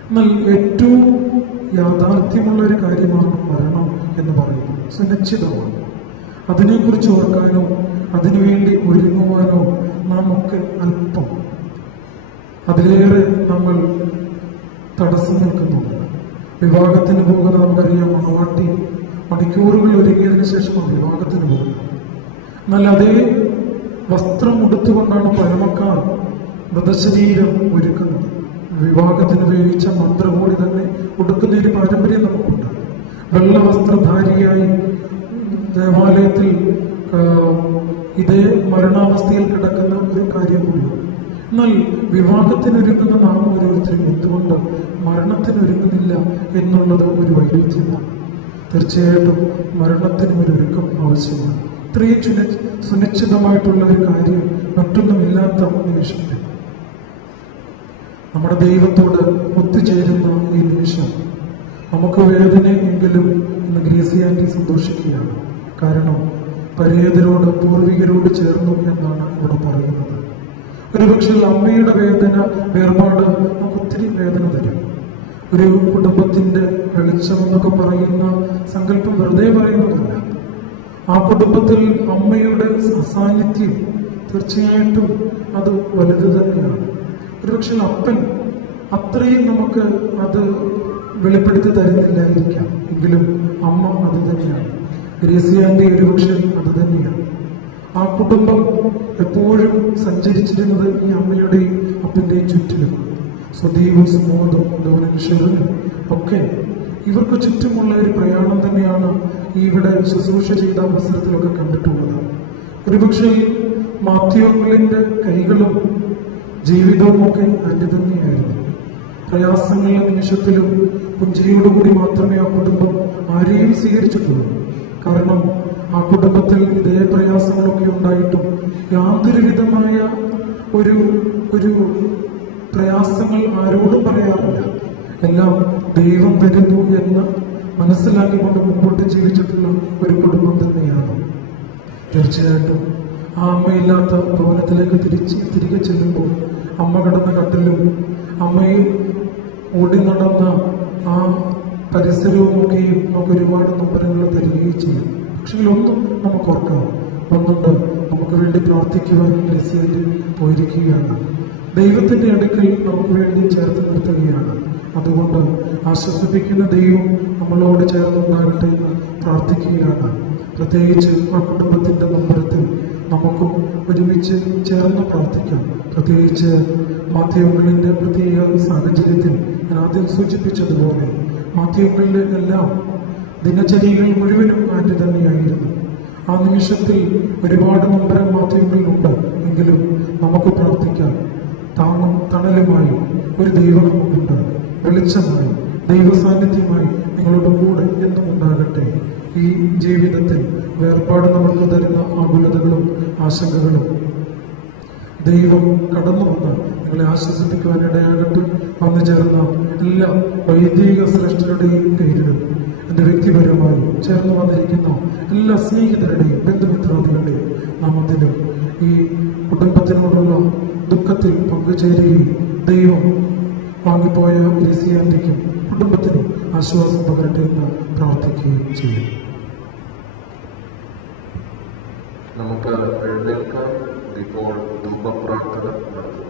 എന്നാൽ ഏറ്റവും യാഥാർത്ഥ്യമുള്ളൊരു കാര്യമാണ് മരണം എന്ന് പറയുന്നത്. സുനിശ്ചിതമാണ്. അതിനെക്കുറിച്ച് ഓർക്കാനോ അതിനുവേണ്ടി ഒരുങ്ങുവാനോ നാം ഒക്കെ അല്പം, അതിലേറെ നമ്മൾ തടസ്സം നിൽക്കുന്നുണ്ട്. വിവാഹത്തിന് പോകുന്ന നമുക്കറിയാം, മണവാട്ടി മണിക്കൂറുകൾ ഒരുങ്ങിയതിനു ശേഷമാണ് വിവാഹത്തിന് പോകുന്നത്. എന്നാൽ അതേ വസ്ത്രം ഉടുത്തുകൊണ്ടാണ് പഴമക്കാർ മൃതശരീരം ഒരുക്കുന്നത്. വിവാഹത്തിന് ഉപയോഗിച്ച മന്ത്രകോടി തന്നെ ഉടുക്കുന്ന ഒരു പാരമ്പര്യം നമുക്കുണ്ട്. വെള്ളവസ്ത്രധാരിയായി ദേവാലയത്തിൽ ഇതേ മരണാവസ്ഥയിൽ കിടക്കുന്ന ഒരു കാര്യം കൂടിയാണ്. എന്നാൽ വിവാഹത്തിനൊരുങ്ങുന്ന നാം ഓരോരുത്തരും എന്തുകൊണ്ട് മരണത്തിനൊരുങ്ങുന്നില്ല എന്നുള്ളത് ഒരു വൈരുദ്ധ്യമാണ്. തീർച്ചയായിട്ടും മരണത്തിന് ഒരു ഒരുക്കം ആവശ്യമാണ്. ഇത്രയും സുനിശ്ചിതമായിട്ടുള്ള ഒരു കാര്യം മറ്റൊന്നുമില്ലാത്ത നിമിഷത്തിൽ നമ്മുടെ ദൈവത്തോട് ഒത്തുചേരുന്ന ഈ നിമിഷം നമുക്ക് വേദനയെങ്കിലും ഇന്ന് ഗ്രേസി ആന്റി സന്തോഷിക്കുകയാണ്. കാരണം പരേതരോട് പൂർവികരോട് ചേർന്നു എന്നാണ് ഇവിടെ പറയുന്നത്. ഒരുപക്ഷെ അമ്മയുടെ വേർപാട് നമുക്ക് ഒത്തിരി വേദന തരും. ഒരു കുടുംബത്തിന്റെ വെളിച്ചം എന്നൊക്കെ പറയുന്ന സങ്കല്പം വെറുതെ പറയുന്നതല്ല. ആ കുടുംബത്തിൽ അമ്മയുടെ അസാന്നിധ്യം തീർച്ചയായിട്ടും അത് വലുത് തന്നെയാണ്. ഒരുപക്ഷെ അപ്പൻ അത്രയും നമുക്ക് അത് വെളിപ്പെടുത്തി തരുന്നില്ലായിരിക്കാം, എങ്കിലും അമ്മ അത് തന്നെയാണ്. ഗ്രേസി ആന്റി ഒരുപക്ഷെ അത് തന്നെയാണ്. ആ കുടുംബം എപ്പോഴും സഞ്ചരിച്ചിരുന്നത് ഈ അമ്മയുടെയും അപ്പന്റെയും ചുറ്റിലും. സ്വദീപും സുമോദും അതുപോലെ ഷെറിനും ഒക്കെ ഇവർക്ക് ചുറ്റുമുള്ള ഒരു പ്രയാണം തന്നെയാണ് ഇവിടെ ശുശ്രൂഷ ചെയ്ത അവസരത്തിലൊക്കെ കണ്ടിട്ടുള്ളത്. ഒരുപക്ഷെ മാത്യുവിന്റെ കൈകളും ജീവിതവും ഒക്കെ ആന്റി തന്നെയായിരുന്നു. പ്രയാസങ്ങളുടെ നിമിഷത്തിലും പുഞ്ചിരിയോടുകൂടി മാത്രമേ ആ കുടുംബം ആരെയും സ്വീകരിച്ചിട്ടുള്ളൂ. കാരണം ആ കുടുംബത്തിൽ ഇതേ പ്രയാസങ്ങളൊക്കെ ഉണ്ടായിട്ടും യാതൊരു വിധമായ ഒരു പ്രയാസങ്ങൾ ആരോടും പറയാറില്ല. എല്ലാം ദൈവം തരുന്നു എന്ന് മനസ്സിലാക്കിക്കൊണ്ട് മുമ്പോട്ട് ജീവിച്ചിട്ടുള്ള ഒരു കുടുംബം തന്നെയാണ്. തീർച്ചയായിട്ടും ആ അമ്മയില്ലാത്ത ഭവനത്തിലേക്ക് തിരികെ ചെല്ലുമ്പോൾ അമ്മ കിടന്ന കട്ടിലും അമ്മയെ ഓടി നടന്ന ആ പരിസരവും ഒക്കെയും നമുക്ക് ഒരുപാട് നൊമ്പരങ്ങൾ തരികയും ചെയ്യും. പക്ഷേ ഒന്നും നമുക്ക് ഓർക്കാം, ഒന്നുണ്ട്, നമുക്ക് വേണ്ടി പ്രാർത്ഥിക്കുവാൻ ഗ്രേസിയാന്റി പോയിരിക്കുകയാണ്. ദൈവത്തിന്റെ അടുക്കൽ നമുക്ക് വേണ്ടി ചേർത്ത് നിർത്തുകയാണ്. അതുകൊണ്ട് ആശ്വസിപ്പിക്കുന്ന ദൈവം നമ്മളോട് ചേർന്നുണ്ടാകട്ടെ എന്ന് പ്രാർത്ഥിക്കുകയാണ്. പ്രത്യേകിച്ച് ആ കുടുംബത്തിന്റെ നൊമ്പരത്തിൽ നമുക്കും ഒരുമിച്ച് ചേർന്ന് പ്രാർത്ഥിക്കാം. പ്രത്യേകിച്ച് മാധ്യമങ്ങളിന്റെ പ്രത്യേക സാഹചര്യത്തിൽ ഞാൻ ആദ്യം സൂചിപ്പിച്ചതുപോലെ മാധ്യമങ്ങളിലെ എല്ലാം ദിനചര്യകൾ മുഴുവനും ആന്റി തന്നെയായിരുന്നു. ആ നിമിഷത്തിൽ ഒരുപാട് നൊമ്പരം മാധ്യമങ്ങളിലുണ്ട്, എങ്കിലും നമുക്ക് പ്രാർത്ഥിക്കാം. താങ്ങും തണലുമായി ഒരു ദൈവം നമുക്കുണ്ട്. വെളിച്ചമായി ദൈവ സാന്നിധ്യമായി നിങ്ങളുടെ കൂടെ എന്നും ഉണ്ടാകട്ടെ. ഈ ജീവിതത്തിൽ വേർപാട് നമുക്ക് തരുന്ന ആകുലതകളും ആശങ്കകളും ദൈവം കടന്നു വന്ന് നിങ്ങളെ ആശ്വസിപ്പിക്കുവാനിടയാകട്ടെ. വന്നു ചേർന്ന എല്ലാ വൈദിക ശ്രേഷ്ഠരുടെയും പേരിലും എൻ്റെ വ്യക്തിപരമായി ചേർന്ന് വന്നിരിക്കുന്ന എല്ലാ സ്നേഹിതരുടെയും ബന്ധുമിത്രാദികളുടെയും നാമത്തിലും ഈ കുടുംബത്തിനോടുള്ള ദുഃഖത്തിൽ പങ്കുചേരുകയും ദൈവം വാങ്ങിപ്പോയ ഗ്രേസി ആന്റിക്കും കുടുംബത്തിനും ആശ്വാസം പകരട്ടെ എന്ന് പ്രാർത്ഥിക്കുകയും ചെയ്യും. നമുക്ക് എഴുന്നേൽക്കാം. ഇപ്പോൾ ധൂപപ്രാർത്ഥന നടത്തുന്നു.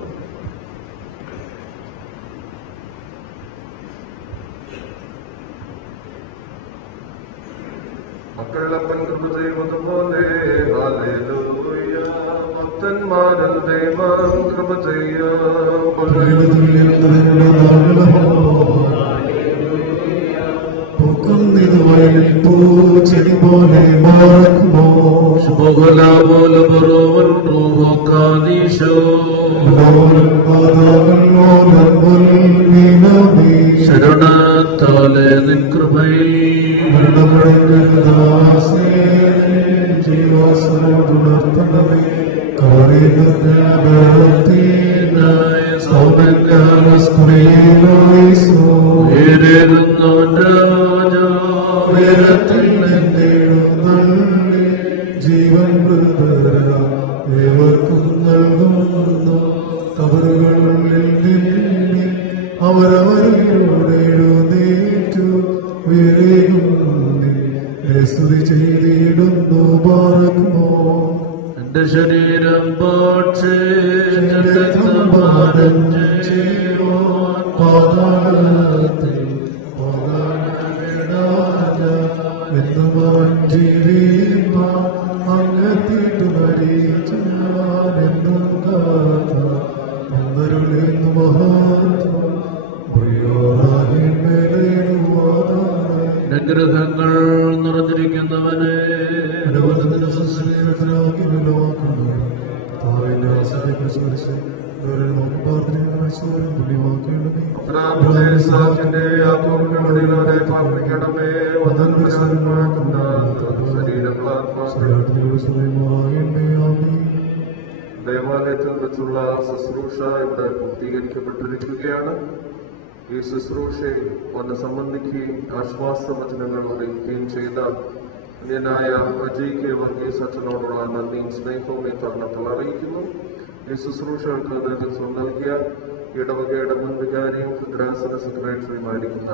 മക്കളപ്പൻ കൃപ ചെയ്യുന്നതുപോലെ ഹല്ലേലൂയ. ഭക്തന്മാരിൽ ദൈവം കൃപ ചെയ്യാം. പൂച്ചെടി പോലെ ശരണത്താലെ നിൻ കൃപയിൽ ജീവൻ ഏവർക്കും നൽകുന്നു. കബറുകളിൽ നിന്ന് അവരവരുടെ എഴുന്നേറ്റു സ്തുതി ചെയ്തിടുന്നു. പാർക്കുമോ എന്റെ ശരീരം പാതാളത്തിൽ അങ്ങത്തിട്ട് മരിച്ചെന്നും കാത്ത മഹാത്മ ഗ്രഹങ്ങൾ പുണ്യമാക്കുന്നു. താവിന്റെ ആശ്രയം സ്മരിച്ച് ഇവരെ നോക്കി പ്രാർത്ഥനയുടെ ഐശ്വര്യം പുണ്യമാക്കേണ്ടത്. സാഖ്യന്റെ യാക്കോബിന്റെ മടിയിലൂടെ പാർപ്പിക്കണമേ. ദേവാലയത്തിൽ വെച്ചുള്ള ശുശ്രൂഷ ഇവിടെ പൂർത്തീകരിക്കപ്പെട്ടിരിക്കുകയാണ്. ഈ ശുശ്രൂഷയിൽ വന്ന് സംബന്ധിക്കുകയും ആശ്വാസവചനങ്ങൾ അറിയിക്കുകയും ചെയ്ത അന്യനായ അജയ് കെ വർഗീസ് അച്ഛനോടുള്ള നന്ദിയും സ്നേഹവും ഈ തരുണത്തിൽ അറിയിക്കുന്നു. ഈ ശുശ്രൂഷകൾക്ക് നേതൃത്വം നൽകിയ ഇടവകയുടെ മുൻ വികാരിയും ഭദ്രാസന സെക്രട്ടറിയുമായിരിക്കുന്ന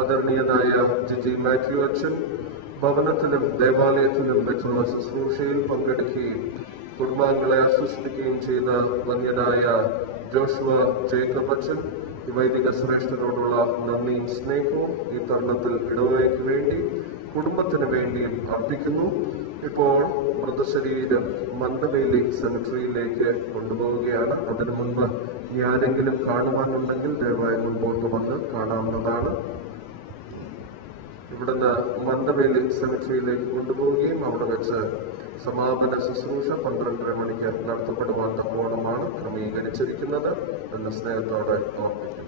ആദരണീയനായ ജിജി മാത്യു അച്ഛൻ ഭവനത്തിലും ദേവാലയത്തിലും വെച്ചുള്ള ശുശ്രൂഷയിൽ പങ്കെടുക്കുകയും കുടുംബാംഗങ്ങളെ ആശ്വസിപ്പിക്കുകയും ചെയ്ത വന്യനായ ജോഷുവ ജേക്കബ് അച്ഛൻ ഈ വൈദിക ശ്രേഷ്ഠനോടുള്ള നന്ദിയും സ്നേഹവും ഈ തരുണത്തിൽ ഇടവകയ്ക്ക് വേണ്ടി കുടുംബത്തിന് വേണ്ടിയും അർപ്പിക്കുന്നു. ഇപ്പോൾ മൃതശരീരം മന്ദവേലി സെമിട്രിയിലേക്ക് കൊണ്ടുപോവുകയാണ്. അതിനു മുൻപ് ഇനി ആരെങ്കിലും കാണുവാനുണ്ടെങ്കിൽ ദയവായി മുൻപോട്ട് വന്ന് കാണാവുന്നതാണ്. ഇവിടുന്ന് മന്ദവേലി സെമിട്രിയിലേക്ക് കൊണ്ടുപോവുകയും അവിടെ വെച്ച് സമാപന ശുശ്രൂഷ 12:30 മണിക്ക് നടത്തപ്പെടുവാൻ തക്കോണമാണ് ക്രമീകരിച്ചിരിക്കുന്നത് എന്ന സ്നേഹത്തോടെ ഓർമ്മിക്കുന്നു.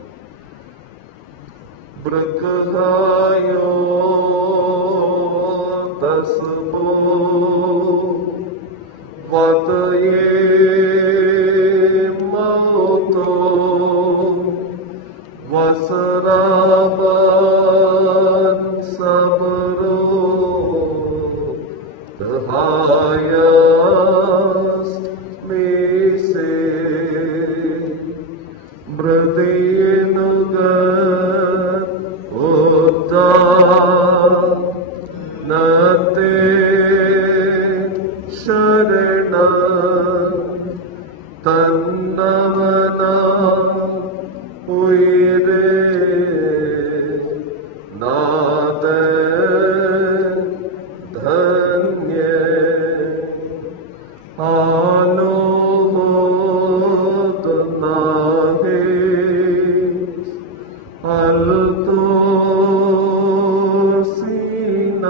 ബ്രഖായോ തസ്ബോ വതയേ മൗതോ വസരാബൻ സബരോ ദഹായസ് മേസേ ബ്രദേനുഗ ഓത്താ നത്തെ ശരണ തന്നവന ഉയരേ നാദ ധന്യ ആലോകനാഹേ അൽതോസിന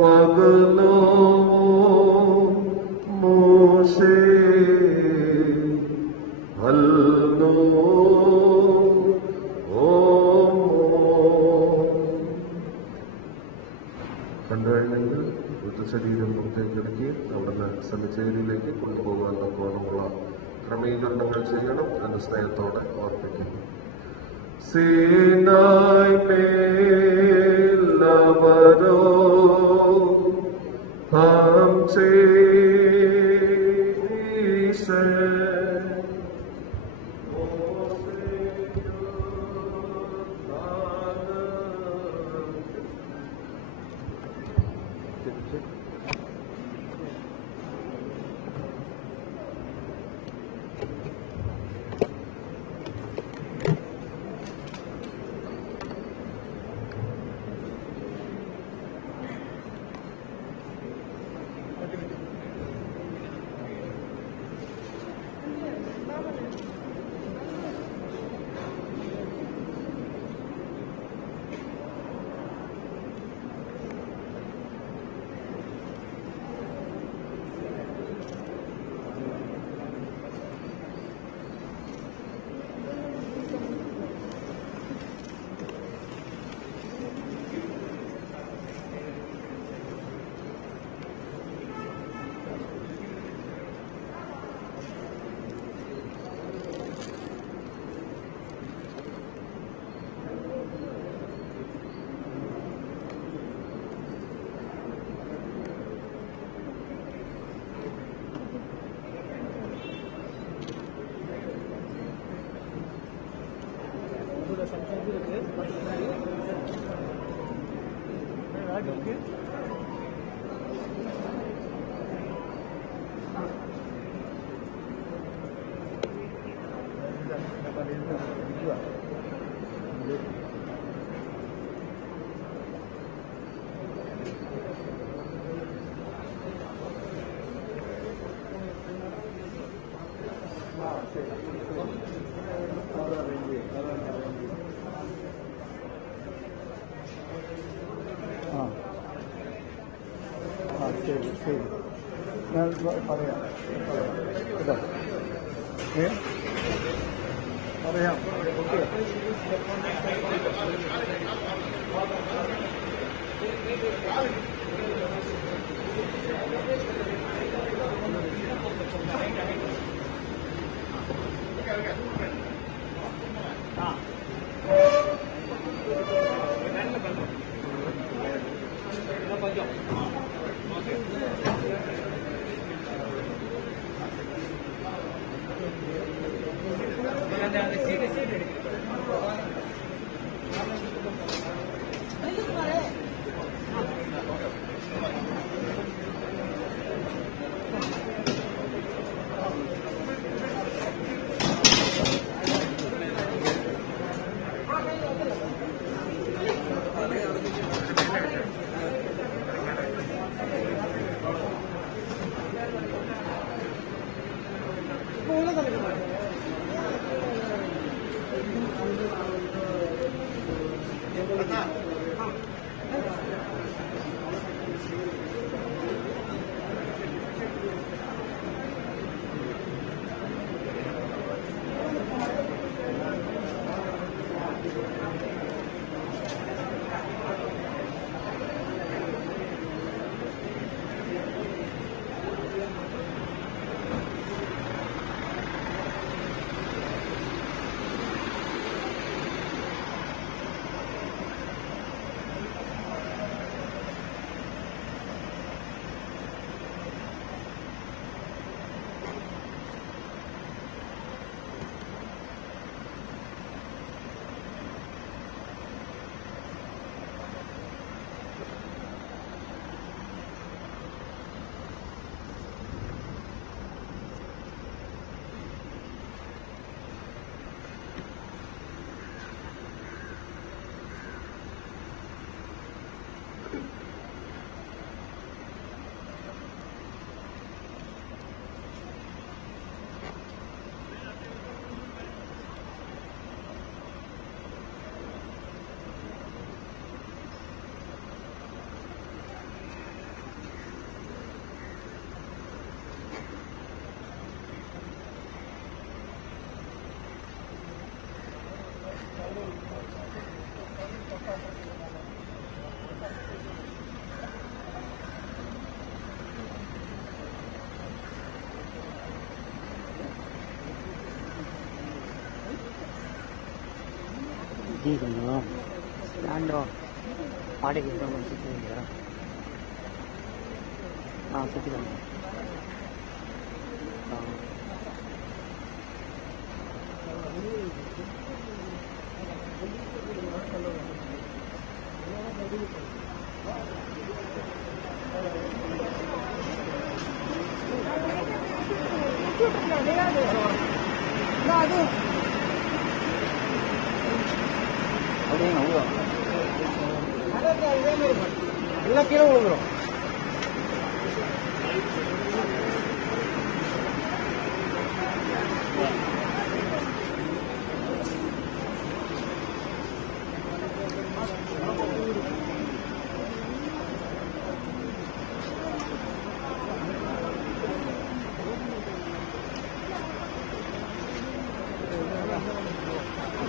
വഗലോ മോശേ അൽനോ കണ്ടുകഴിഞ്ഞെങ്കിൽ ശരീരം പുറത്തേക്കെടുക്കി അവിടുന്ന് സെമിത്തേരിയിലേക്ക് കൊണ്ടുപോകാൻ തക്കവണ്ണമുള്ള ക്രമീകരണങ്ങൾ ചെയ്യണം എന്ന സ്നേഹത്തോടെ ഓർപ്പിക്കുന്നു. സീനായ് മേലവരോ ഹം ചേസേ ശരി. ഞാൻ പറയാം കേട്ടോ. പറയാം. ഓക്കെ. கொஞ்சம் ஸ்டாண்டோம் வாடகை கொஞ்சம் சுற்றி சுற்றிக்கோங்க. எல்லாம் கீழே விழுந்துரும்.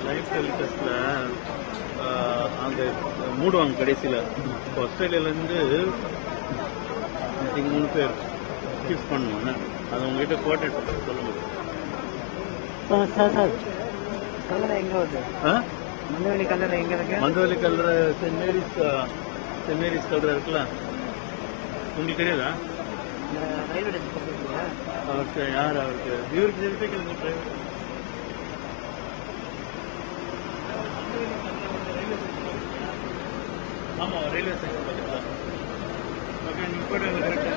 லைவ் டெலிகாஸ்ட்ல அந்த மூடுவாங்க கடைசியில். ஆஸ்திரேலியாவிலேருந்து ஐ திங்க் 3 பேர் கிஸ் பண்ணுவாங்க. அது உங்ககிட்ட கோஆர்டினேட் சொல்லுங்க. சார் கல்லறை எங்கே வருது? மந்தவெளி கல்லறை எங்கே இருக்கு? மந்தவெளி கல்லறை சென்ட் மேரிஸ் கல்லறை இருக்குல்ல, உங்களுக்கு தெரியாதா? ரயில்வே ஸ்டேஷன் அவருக்கு யார்? அவருக்கு இவருக்கு தெரிவிக்க டிரைவர். ஆமாம், ரயில்வே ஸ்டேஷன் பக்கத்தில். ஓகே, நீங்கள் போய்ட்டு